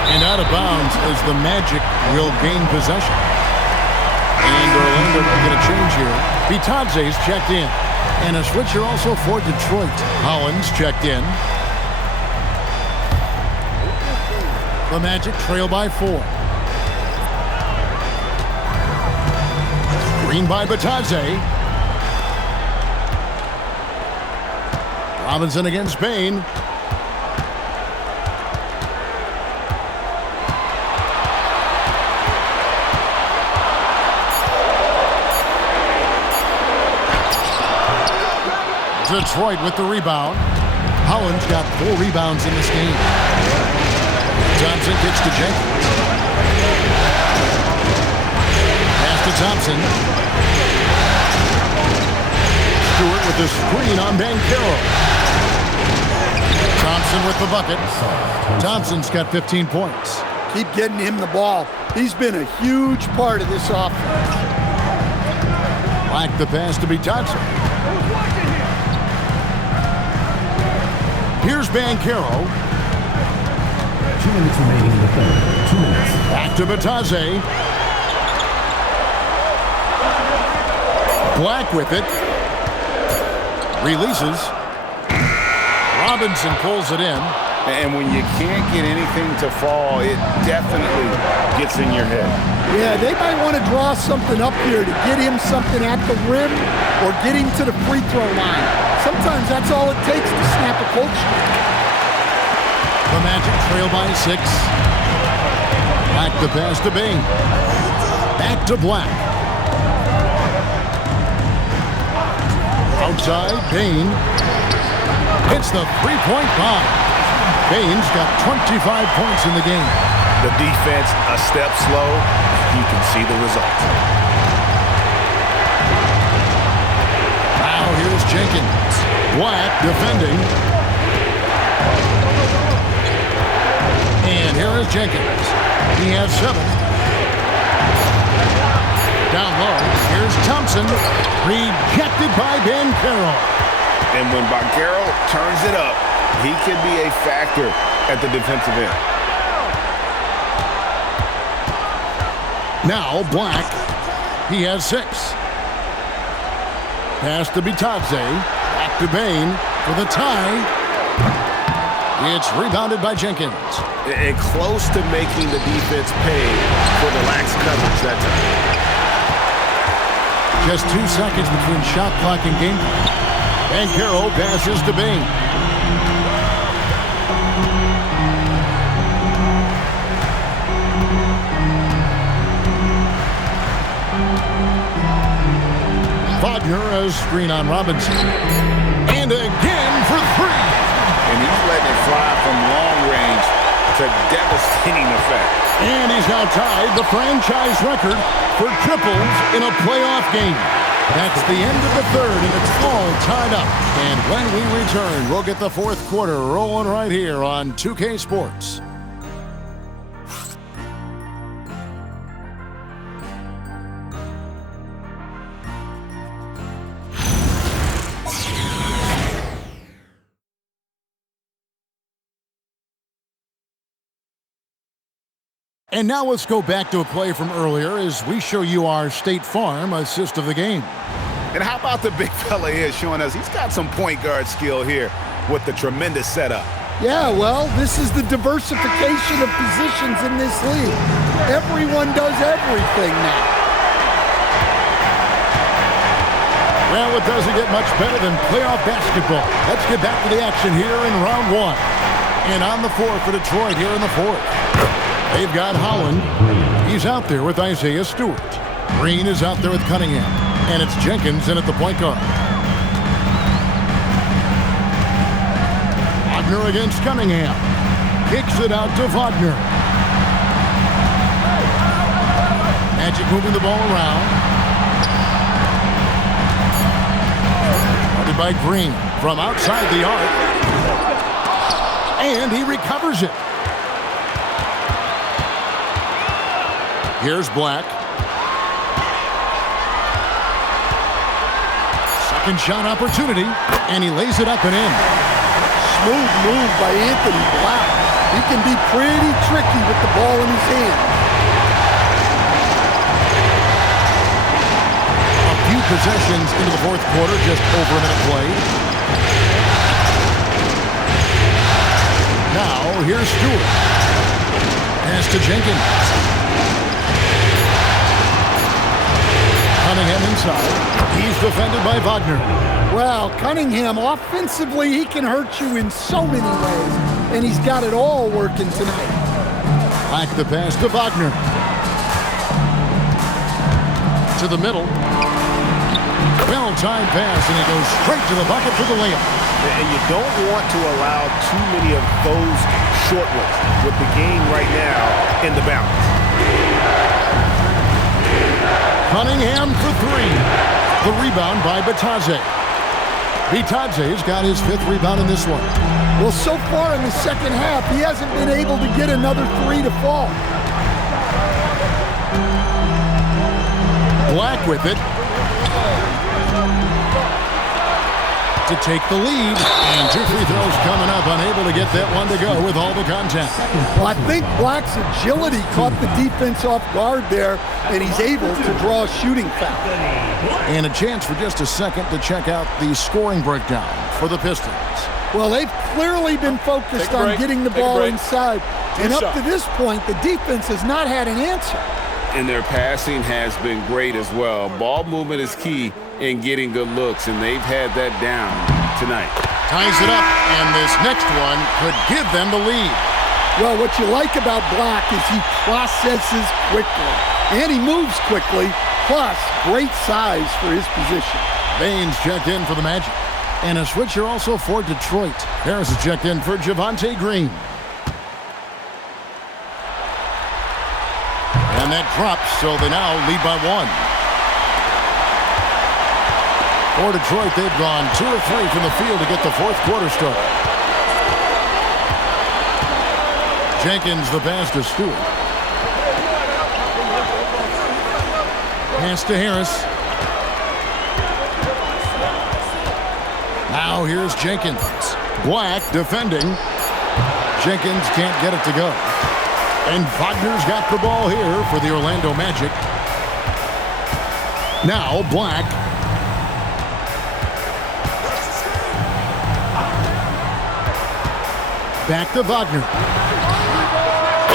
And out of bounds as the Magic will gain possession. And Orlando will get a change here. Bitadze's checked in. And a switcher also for Detroit. Hollins checked in. The Magic trail by 4. Screen by Bitadze. Robinson against Bain. Detroit with the rebound. Hollins got 4 rebounds in this game. Thompson kicks to Jenkins. Pass to Thompson. Stewart with the screen on Banchero. Thompson with the bucket. Thompson's got 15 points. Keep getting him the ball. He's been a huge part of this offense. Black the pass to Bitadze. Here's Banchero. 2 minutes remaining in the third. 2 minutes. Back to Bitadze. Black with it. Releases. Robinson pulls it in. And when you can't get anything to fall, it definitely gets in your head. Yeah, they might want to draw something up here to get him something at the rim or get him to the free throw line. Sometimes that's all it takes to snap a coach. The Magic trail by 6. Black the pass to Bain. Back to Black. Outside, Bain hits the three-point bomb. Bain's got 25 points in the game. The defense a step slow. You can see the result. Now here's Jenkins. Black defending. And here is Jenkins. He has 7. Down low. Here's Thompson. Rejected by Banchero. And when Banchero turns it up, he can be a factor at the defensive end. Now Black. He has 6. Pass to Bitadze. Back to Bain for the tie. It's rebounded by Jenkins. And close to making the defense pay for the lax coverage that time. Just 2 seconds between shot clock and game clock. Banchero passes to Bain. Wagner a screen on Robinson. And again for 3. And he's letting it fly from long range to devastating effect. And he's now tied the franchise record for triples in a playoff game. That's the end of the third, and it's all tied up. And when we return, we'll get the fourth quarter rolling right here on 2K Sports. And now let's go back to a play from earlier as we show you our State Farm assist of the game. And how about the big fella here showing us he's got some point guard skill here with the tremendous setup. Yeah, well, this is the diversification of positions in this league. Everyone does everything now. Well, it doesn't get much better than playoff basketball. Let's get back to the action here in round one. And on the floor for Detroit here in the fourth. They've got Holland. He's out there with Isaiah Stewart. Green is out there with Cunningham. And it's Jenkins in at the point guard. Wagner against Cunningham. Kicks it out to Wagner. Magic moving the ball around. Guarded by Green from outside the arc. And he recovers it. Here's Black. Second shot opportunity, and he lays it up and in. Smooth move by Anthony Black. He can be pretty tricky with the ball in his hand. A few possessions into the fourth quarter, just over a minute played. Now, here's Stewart. Pass to Jenkins. Cunningham inside. He's defended by Wagner. Well, Cunningham, offensively, he can hurt you in so many ways, and he's got it all working tonight. Back the pass to Wagner. To the middle. Well-timed pass, and he goes straight to the bucket for the layup. And you don't want to allow too many of those short ones with the game right now in the balance. Cunningham for three. The rebound by Bitadze. Bitadze's got his fifth rebound in this one. Well, so far in the second half, he hasn't been able to get another three to fall. Black with it. To take the lead. And two free throws coming up. Unable to get that one to go with all the contact. Well, I think Black's agility caught the defense off guard there, and he's able to draw a shooting foul. And a chance for just a second to check out the scoring breakdown for the Pistons. Well, they've clearly been focused on getting the ball inside. And up to this point, the defense has not had an answer. And their passing has been great as well. Ball movement is key in getting good looks, and they've had that down tonight. Ties it up, and this next one could give them the lead. Well, what you like about Black is he processes quickly, and he moves quickly, plus great size for his position. Baines checked in for the Magic. And a switcher also for Detroit. Harris is checked in for Javonte Green. And that drops, so they now lead by one. For Detroit, they've gone 2 of 3 from the field to get the fourth quarter started. Jenkins the pass to Stewart. Pass to Harris. Now here's Jenkins. Black defending. Jenkins can't get it to go. And Wagner's got the ball here for the Orlando Magic. Now Black. Back to Wagner.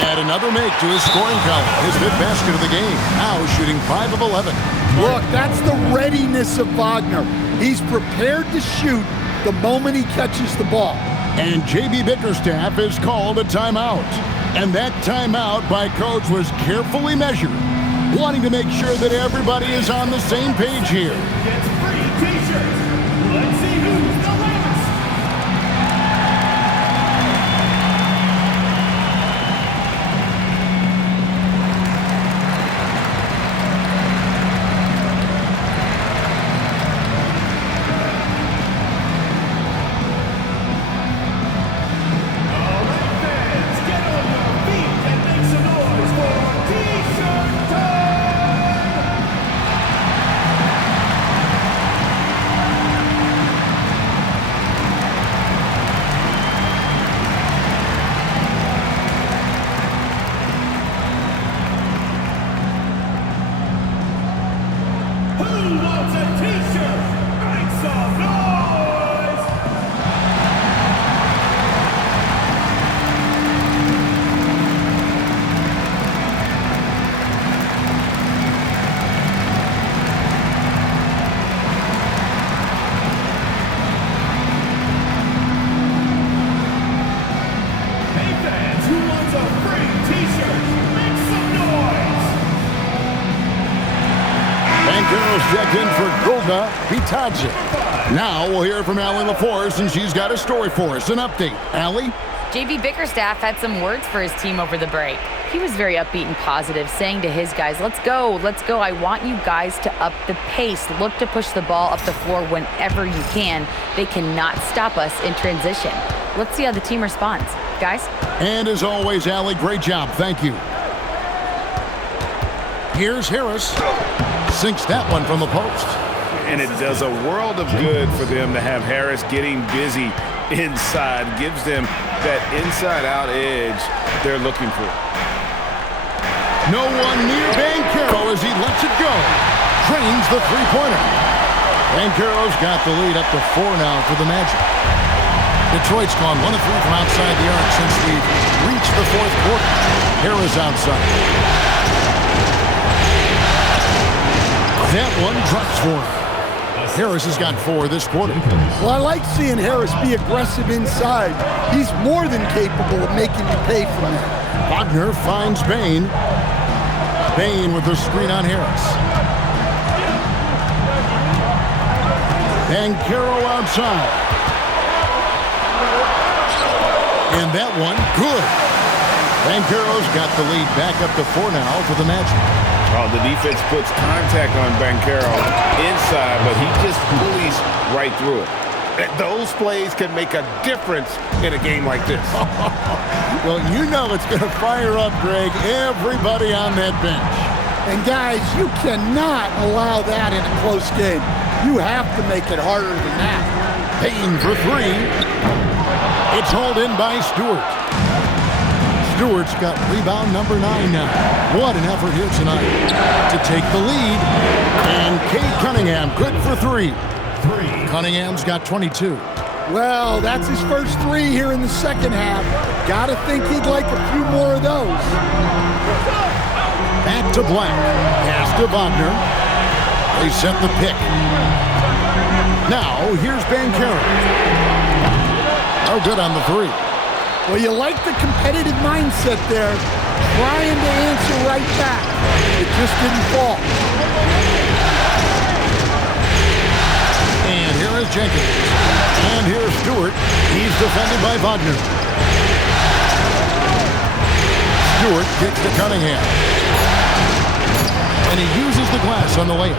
And another make to his scoring column. His fifth basket of the game. Now shooting 5 of 11. Look, that's the readiness of Wagner. He's prepared to shoot the moment he catches the ball. And J.B. Bickerstaff has called a timeout. And that timeout by Coach was carefully measured, wanting to make sure that everybody is on the same page here. Gets free t-shirts. Let's see who's the last. Who wants a t-shirt? Make some noise! Hey fans, who wants a free t-shirt? Make some noise! Bankero's checked in for Golda Pitadze. Now we'll hear from Allie LaForce, and she's got a story for us. An update. Allie? JB Bickerstaff had some words for his team over the break. He was very upbeat and positive, saying to his guys, let's go. I want you guys to up the pace. Look to push the ball up the floor whenever you can. They cannot stop us in transition. Let's see how the team responds. Guys? And as always, Allie, great job. Thank you. Here's Harris. Sinks that one from the post. And it does a world of good for them to have Harris getting busy inside. Gives them that inside-out edge they're looking for. No one near Bankero as he lets it go. Drains the three-pointer. Bankero's got the lead up to 4 now for the Magic. Detroit's gone 1 of 3 from outside the arc since we've reached the fourth quarter. Harris outside. That one drops for him. Harris has got 4 this quarter. Well, I like seeing Harris be aggressive inside. He's more than capable of making you pay for that. Wagner finds Bain. Bain with the screen on Harris. Bankero outside. And that one, good. Bankero's got the lead back up to 4 now for the Magic. Oh, the defense puts contact on Bankero inside, but he just bullies right through it. Those plays can make a difference in a game like this. Well, you know it's going to fire up, Greg, everybody on that bench. And guys, you cannot allow that in a close game. You have to make it harder than that. Payne for 3. It's hauled in by Stewart. Stewart's got rebound number 9 now. What an effort here tonight to take the lead. And Cade Cunningham, good for 3. Cunningham's got 22. Well, that's his first 3 here in the second half. Gotta think he'd like a few more of those. Back to Black. Pass to Wagner. They set the pick. Now, here's Bankero. Oh, good on the 3. Well, you like the competitive mindset there, trying to answer right back. It just didn't fall. And here is Jenkins. And here's Stewart. He's defended by Wagner. Stewart kicks to Cunningham. And he uses the glass on the layup.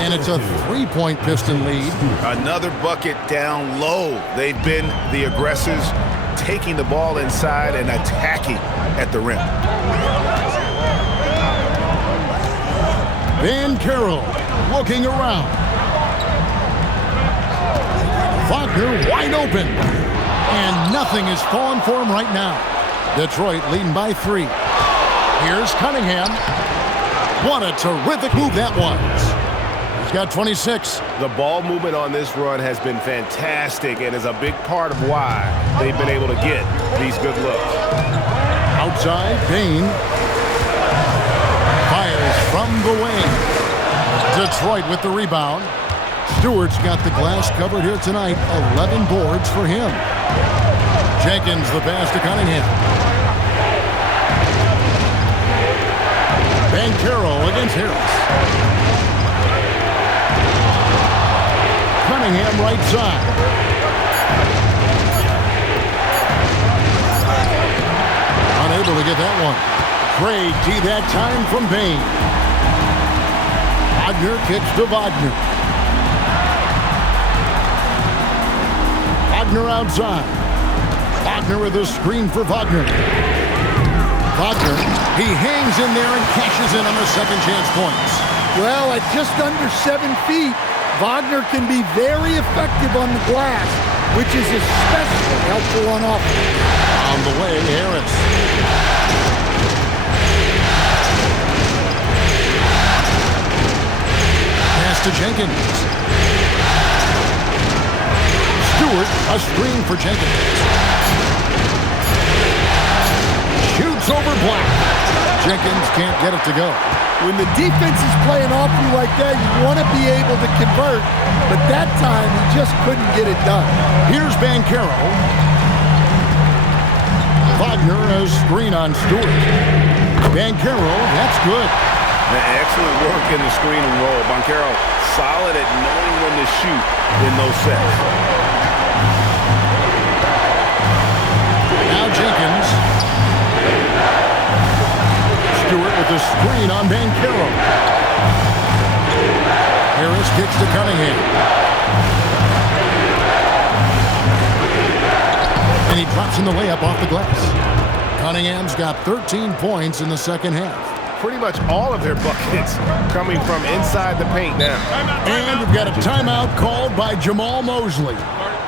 And it's a 3-point Piston lead. Another bucket down low. They've been the aggressors, taking the ball inside and attacking at the rim. Bankero looking around. Wagner wide open. And nothing is falling for him right now. Detroit leading by 3. Here's Cunningham. What a terrific move that was. He's got 26. The ball movement on this run has been fantastic and is a big part of why they've been able to get these good looks. Outside, Bain fires from the wing. Detroit with the rebound. Stewart's got the glass covered here tonight. 11 boards for him. Jenkins the pass to Cunningham. Bankero against Harris. Cunningham right side. Unable to get that one. Great D that time from Bain. Wagner kicks to Wagner. Wagner outside. Wagner with a screen for Wagner. Wagner, he hangs in there and cashes in on the second chance points. Well, at just under 7 feet, Wagner can be very effective on the glass, which is especially helpful on offense. On the way, Harris. to Jenkins. Stewart, a screen for Jenkins. Shoots over Black. Jenkins can't get it to go. When the defense is playing off you like that, you want to be able to convert, but that time he just couldn't get it done. Here's Banchero. Wagner a screen on Stewart. Banchero, that's good. Excellent work in the screen and roll. Banchero solid at knowing when to shoot in those sets. Now Jenkins. Stewart with the screen on Banchero. Harris kicks to Cunningham. And he drops in the layup off the glass. Cunningham's got 13 points in the second half. Pretty much all of their buckets coming from inside the paint now. And we've got a timeout called by Jamal Mosley.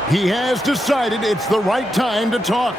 He has decided it's the right time to talk.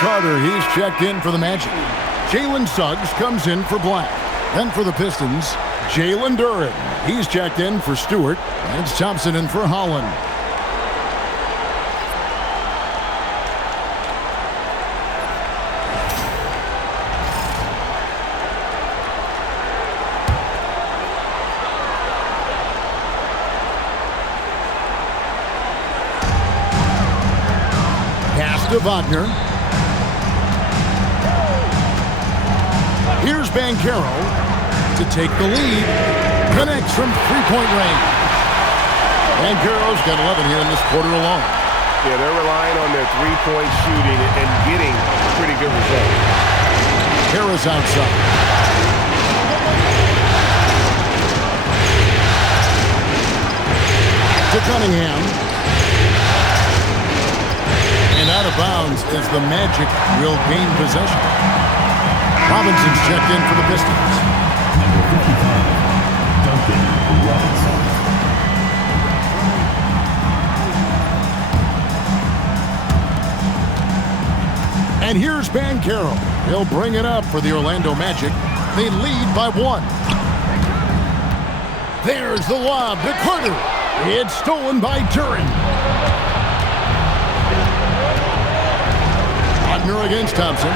Carter, he's checked in for the Magic. Jalen Suggs comes in for Black. Then for the Pistons, Jalen Duren. He's checked in for Stewart. And it's Thompson in for Holland. Pass to Wagner. Here's Banchero to take the lead. Connects from three-point range. Banchero's got 11 here in this quarter alone. Yeah, they're relying on their three-point shooting and getting pretty good results. Harris outside. To Cunningham. And out of bounds as the Magic will gain possession. Robinson's checked in for the Pistons. Number 55, Duncan Robinson. And here's Banchero. He'll bring it up for the Orlando Magic. They lead by 1. There's the lob to Carter. It's stolen by Duren. Wagner against Thompson.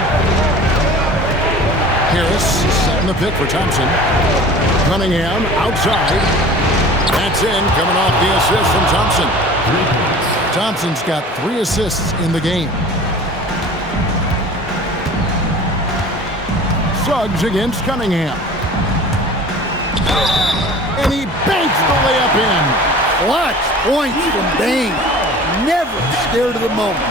Harris setting the pick for Thompson. Cunningham outside. That's in, coming off the assist from Thompson. Thompson's got 3 assists in the game. Suggs against Cunningham. And he banks the layup in. Clutch points from Bane. Never scared of the moment.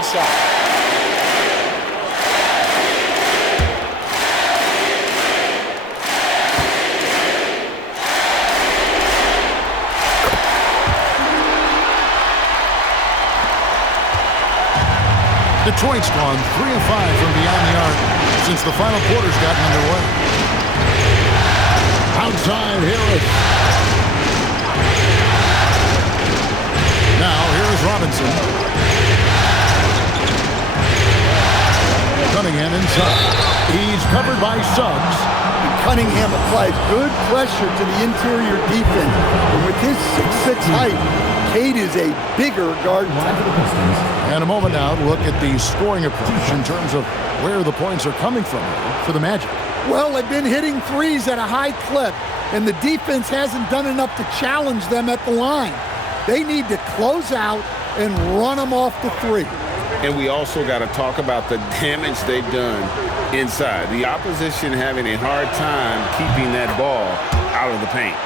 Shot. Detroit's gone 3 of 5 from beyond the arc since the final quarter's gotten underway. Outside Harris. Now here's Robinson. Cunningham inside. He's covered by Suggs. Cunningham applies good pressure to the interior defense. And with his 6'6" height, Cade is a bigger guard. And a moment now to look at the scoring approach in terms of where the points are coming from for the Magic. Well, they've been hitting threes at a high clip, and the defense hasn't done enough to challenge them at the line. They need to close out and run them off the three. And we also got to talk about the damage they've done inside. The opposition having a hard time keeping that ball out of the paint.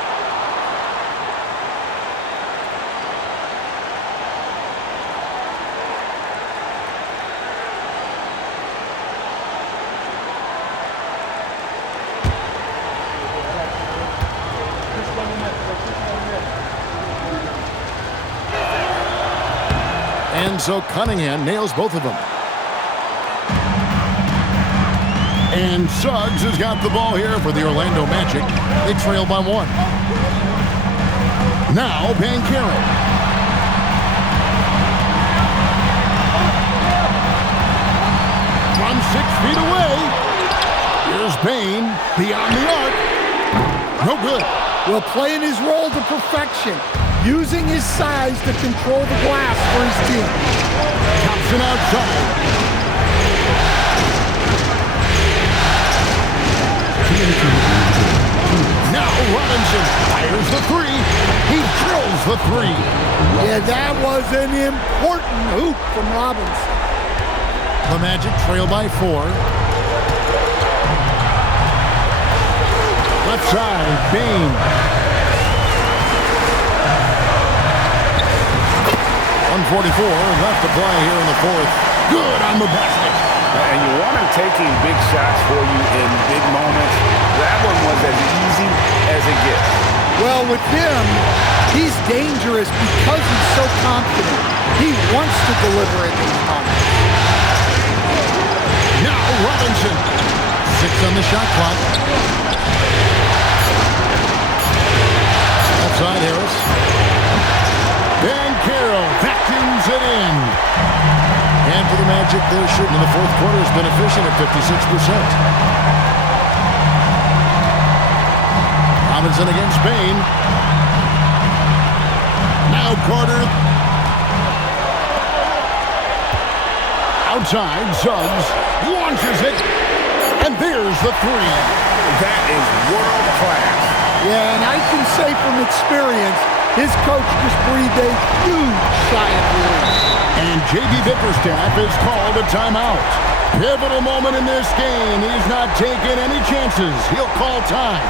And so Cunningham nails both of them. And Suggs has got the ball here for the Orlando Magic. They trail by 1. Now Banchero. From 6 feet away. Here's Bane beyond the arc. No good. Well, playing his role to perfection. Using his size to control the glass for his team. Thompson outside. Now Robinson fires the 3. He drills the 3. Yeah, that was an important hoop from Robinson. The Magic trail by 4. Left side, Bane. 144 left to play here in the 4th. Good on the basket. And you want him taking big shots for you in big moments. That one was as easy as it gets. Well, with him, he's dangerous because he's so confident. He wants to deliver at these moments. Now Robinson. 6 on the shot clock. Outside Harris. Banchero vacuums it in. And for the Magic, their shooting in the 4th quarter has been efficient at 56%. Robinson against Bane. Now Carter. Outside, Suggs launches it. And there's the 3. That is world class. Yeah, and I can say from experience, his coach just breathed a huge sigh of relief. And J.B. Bickerstaff has called a timeout. Pivotal moment in this game. He's not taking any chances. He'll call time.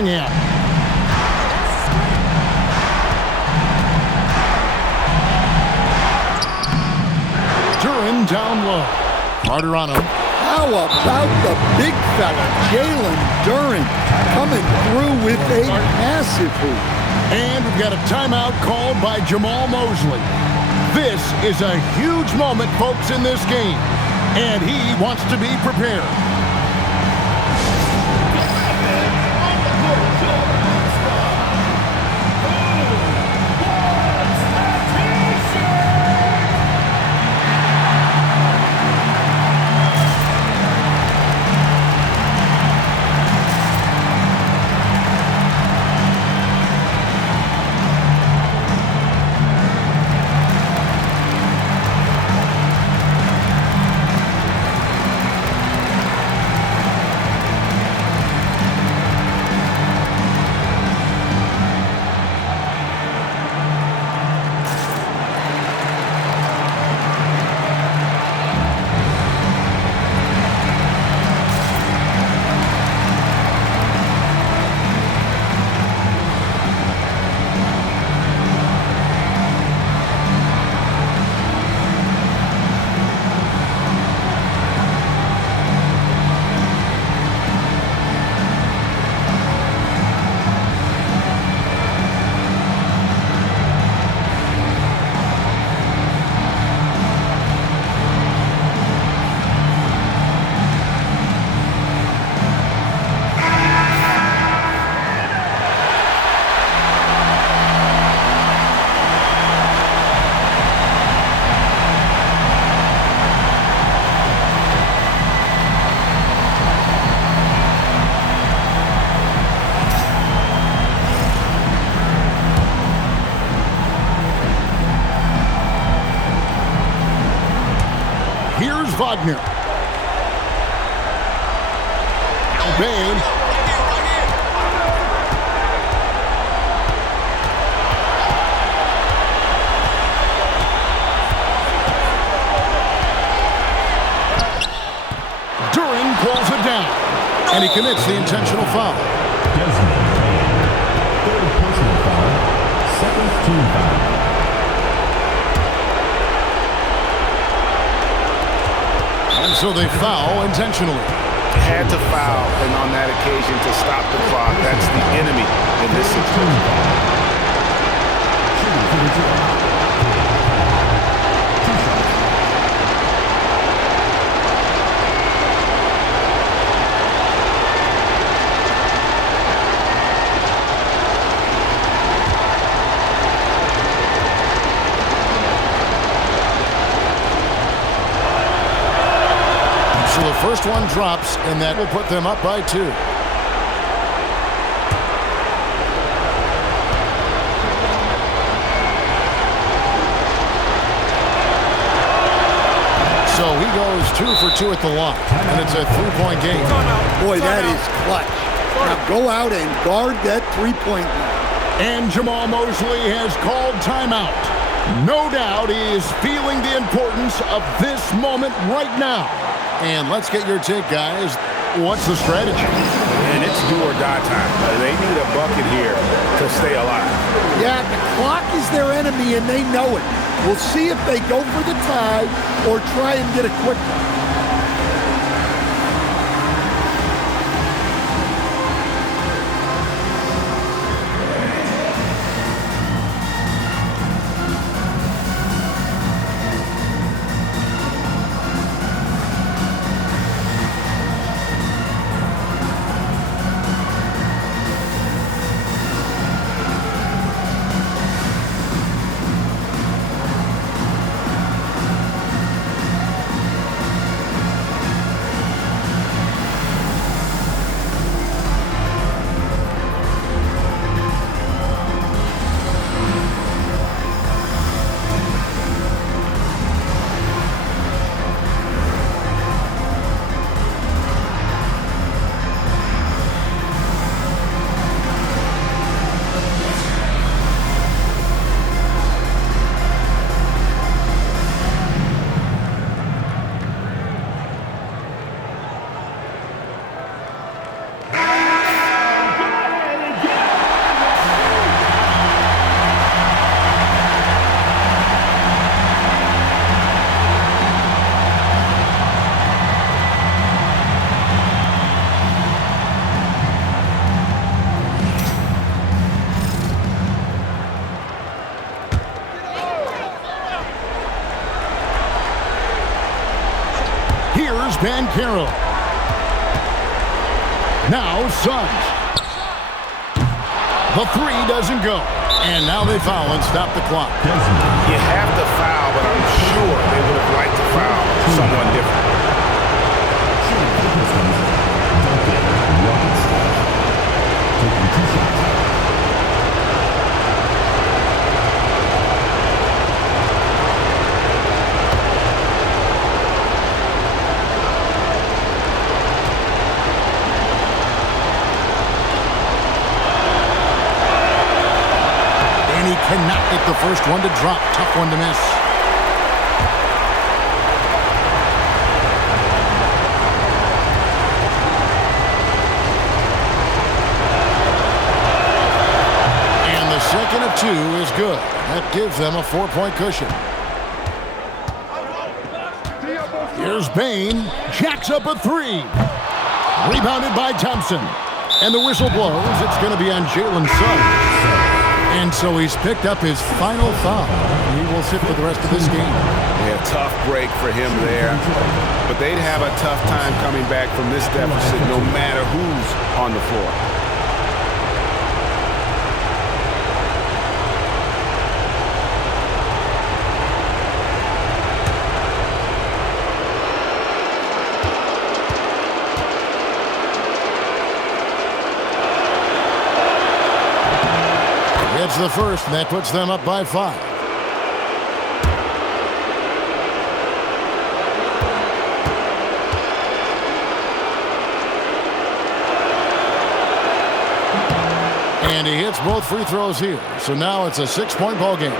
Cunningham. Duran down low. Carter on him. How about the big fella, Jalen Duran, coming through with a massive hoop. And we've got a timeout called by Jamal Mosley. This is a huge moment, folks, in this game. And he wants to be prepared. Wagner. Bain. Duran pulls it down. And he commits the intentional foul. Desmond Bain. Third personal foul. Second team foul. And so they foul intentionally. Had to foul, and on that occasion to stop the clock. That's the enemy in this situation. So the first one drops, and that will put them up by 2. So he goes 2 for 2 at the line, and it's a 3-point game. Boy, that is clutch. Now go out and guard that three-point line. And Jamal Mosley has called timeout. No doubt he is feeling the importance of this moment right now. And let's get your take, guys. What's the strategy? And it's do or die time. They need a bucket here to stay alive. Yeah, the clock is their enemy, and they know it. We'll see if they go for the tie or try and get a quick one. Banchero. Now Suggs. The three doesn't go. And now they foul and stop the clock. You have to foul, but I'm sure they would have liked to foul someone different. Shooting for the Pistons, Duncan Robinson. Taking 2 shots. He cannot get the first one to drop. Tough one to miss. And the second of 2 is good. That gives them a 4-point cushion. Here's Bain. Jacks up a 3. Rebounded by Thompson. And the whistle blows. It's going to be on Jalen Suggs. And so he's picked up his final foul. He will sit for the rest of this game. Yeah, tough break for him there. But they'd have a tough time coming back from this deficit no matter who's on the floor. It's the first, and that puts them up by 5. And he hits both free throws here. So now it's a 6-point ball game.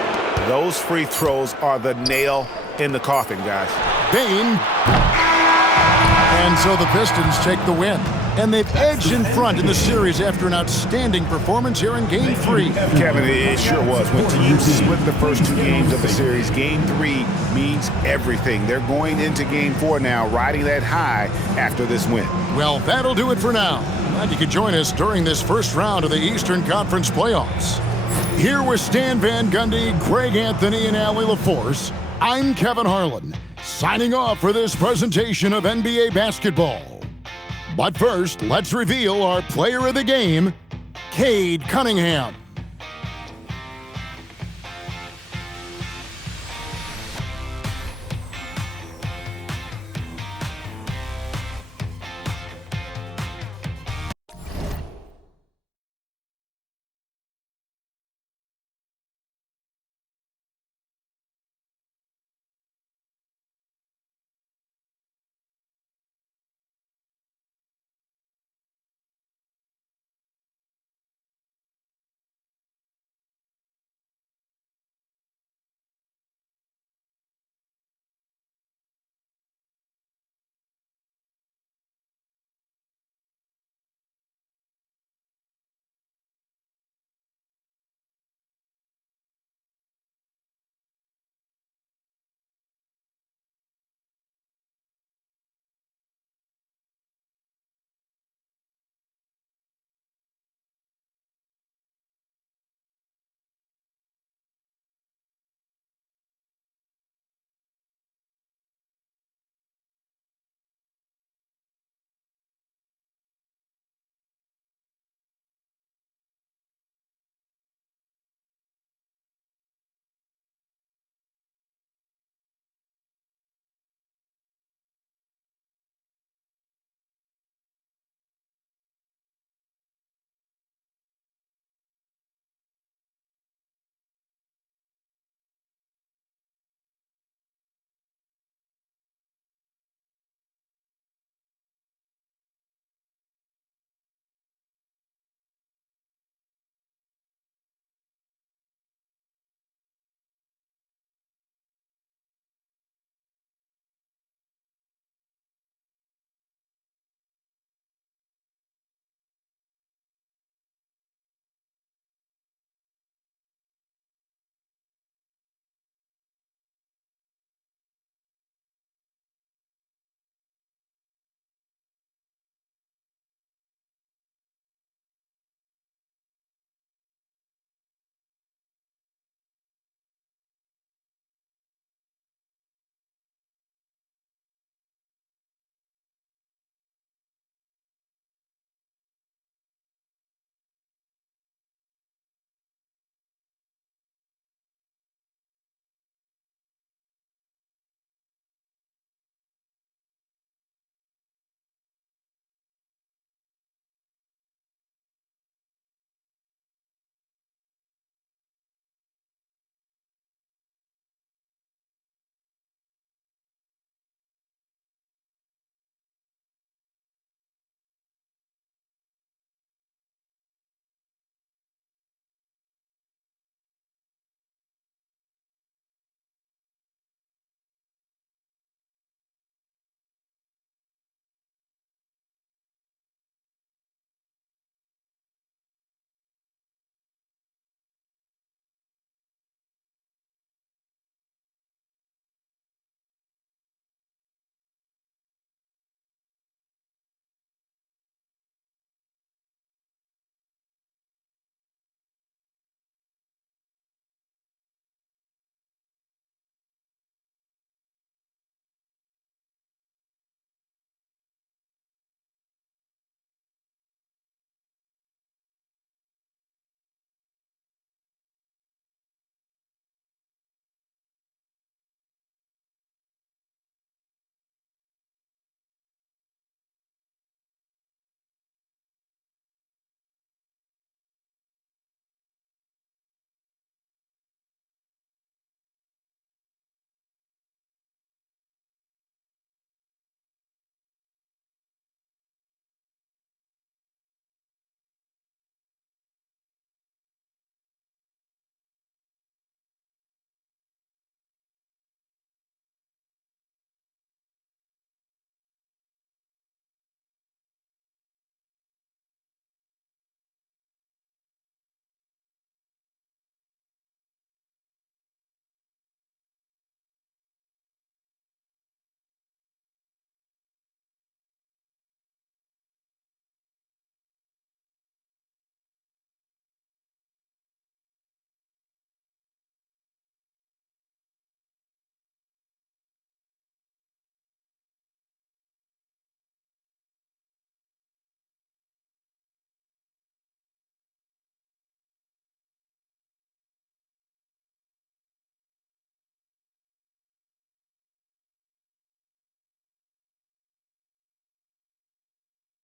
Those free throws are the nail in the coffin, guys. Bain. And so the Pistons take the win. And they've edged in front in the series after an outstanding performance here in Game 3. Kevin, it sure was. When teams split the first 2 games of the series, Game 3 means everything. They're going into Game 4 now, riding that high after this win. Well, that'll do it for now. Glad you could join us during this first round of the Eastern Conference playoffs. Here with Stan Van Gundy, Greg Anthony, and Allie LaForce, I'm Kevin Harlan, signing off for this presentation of NBA basketball. But first, let's reveal our player of the game, Cade Cunningham.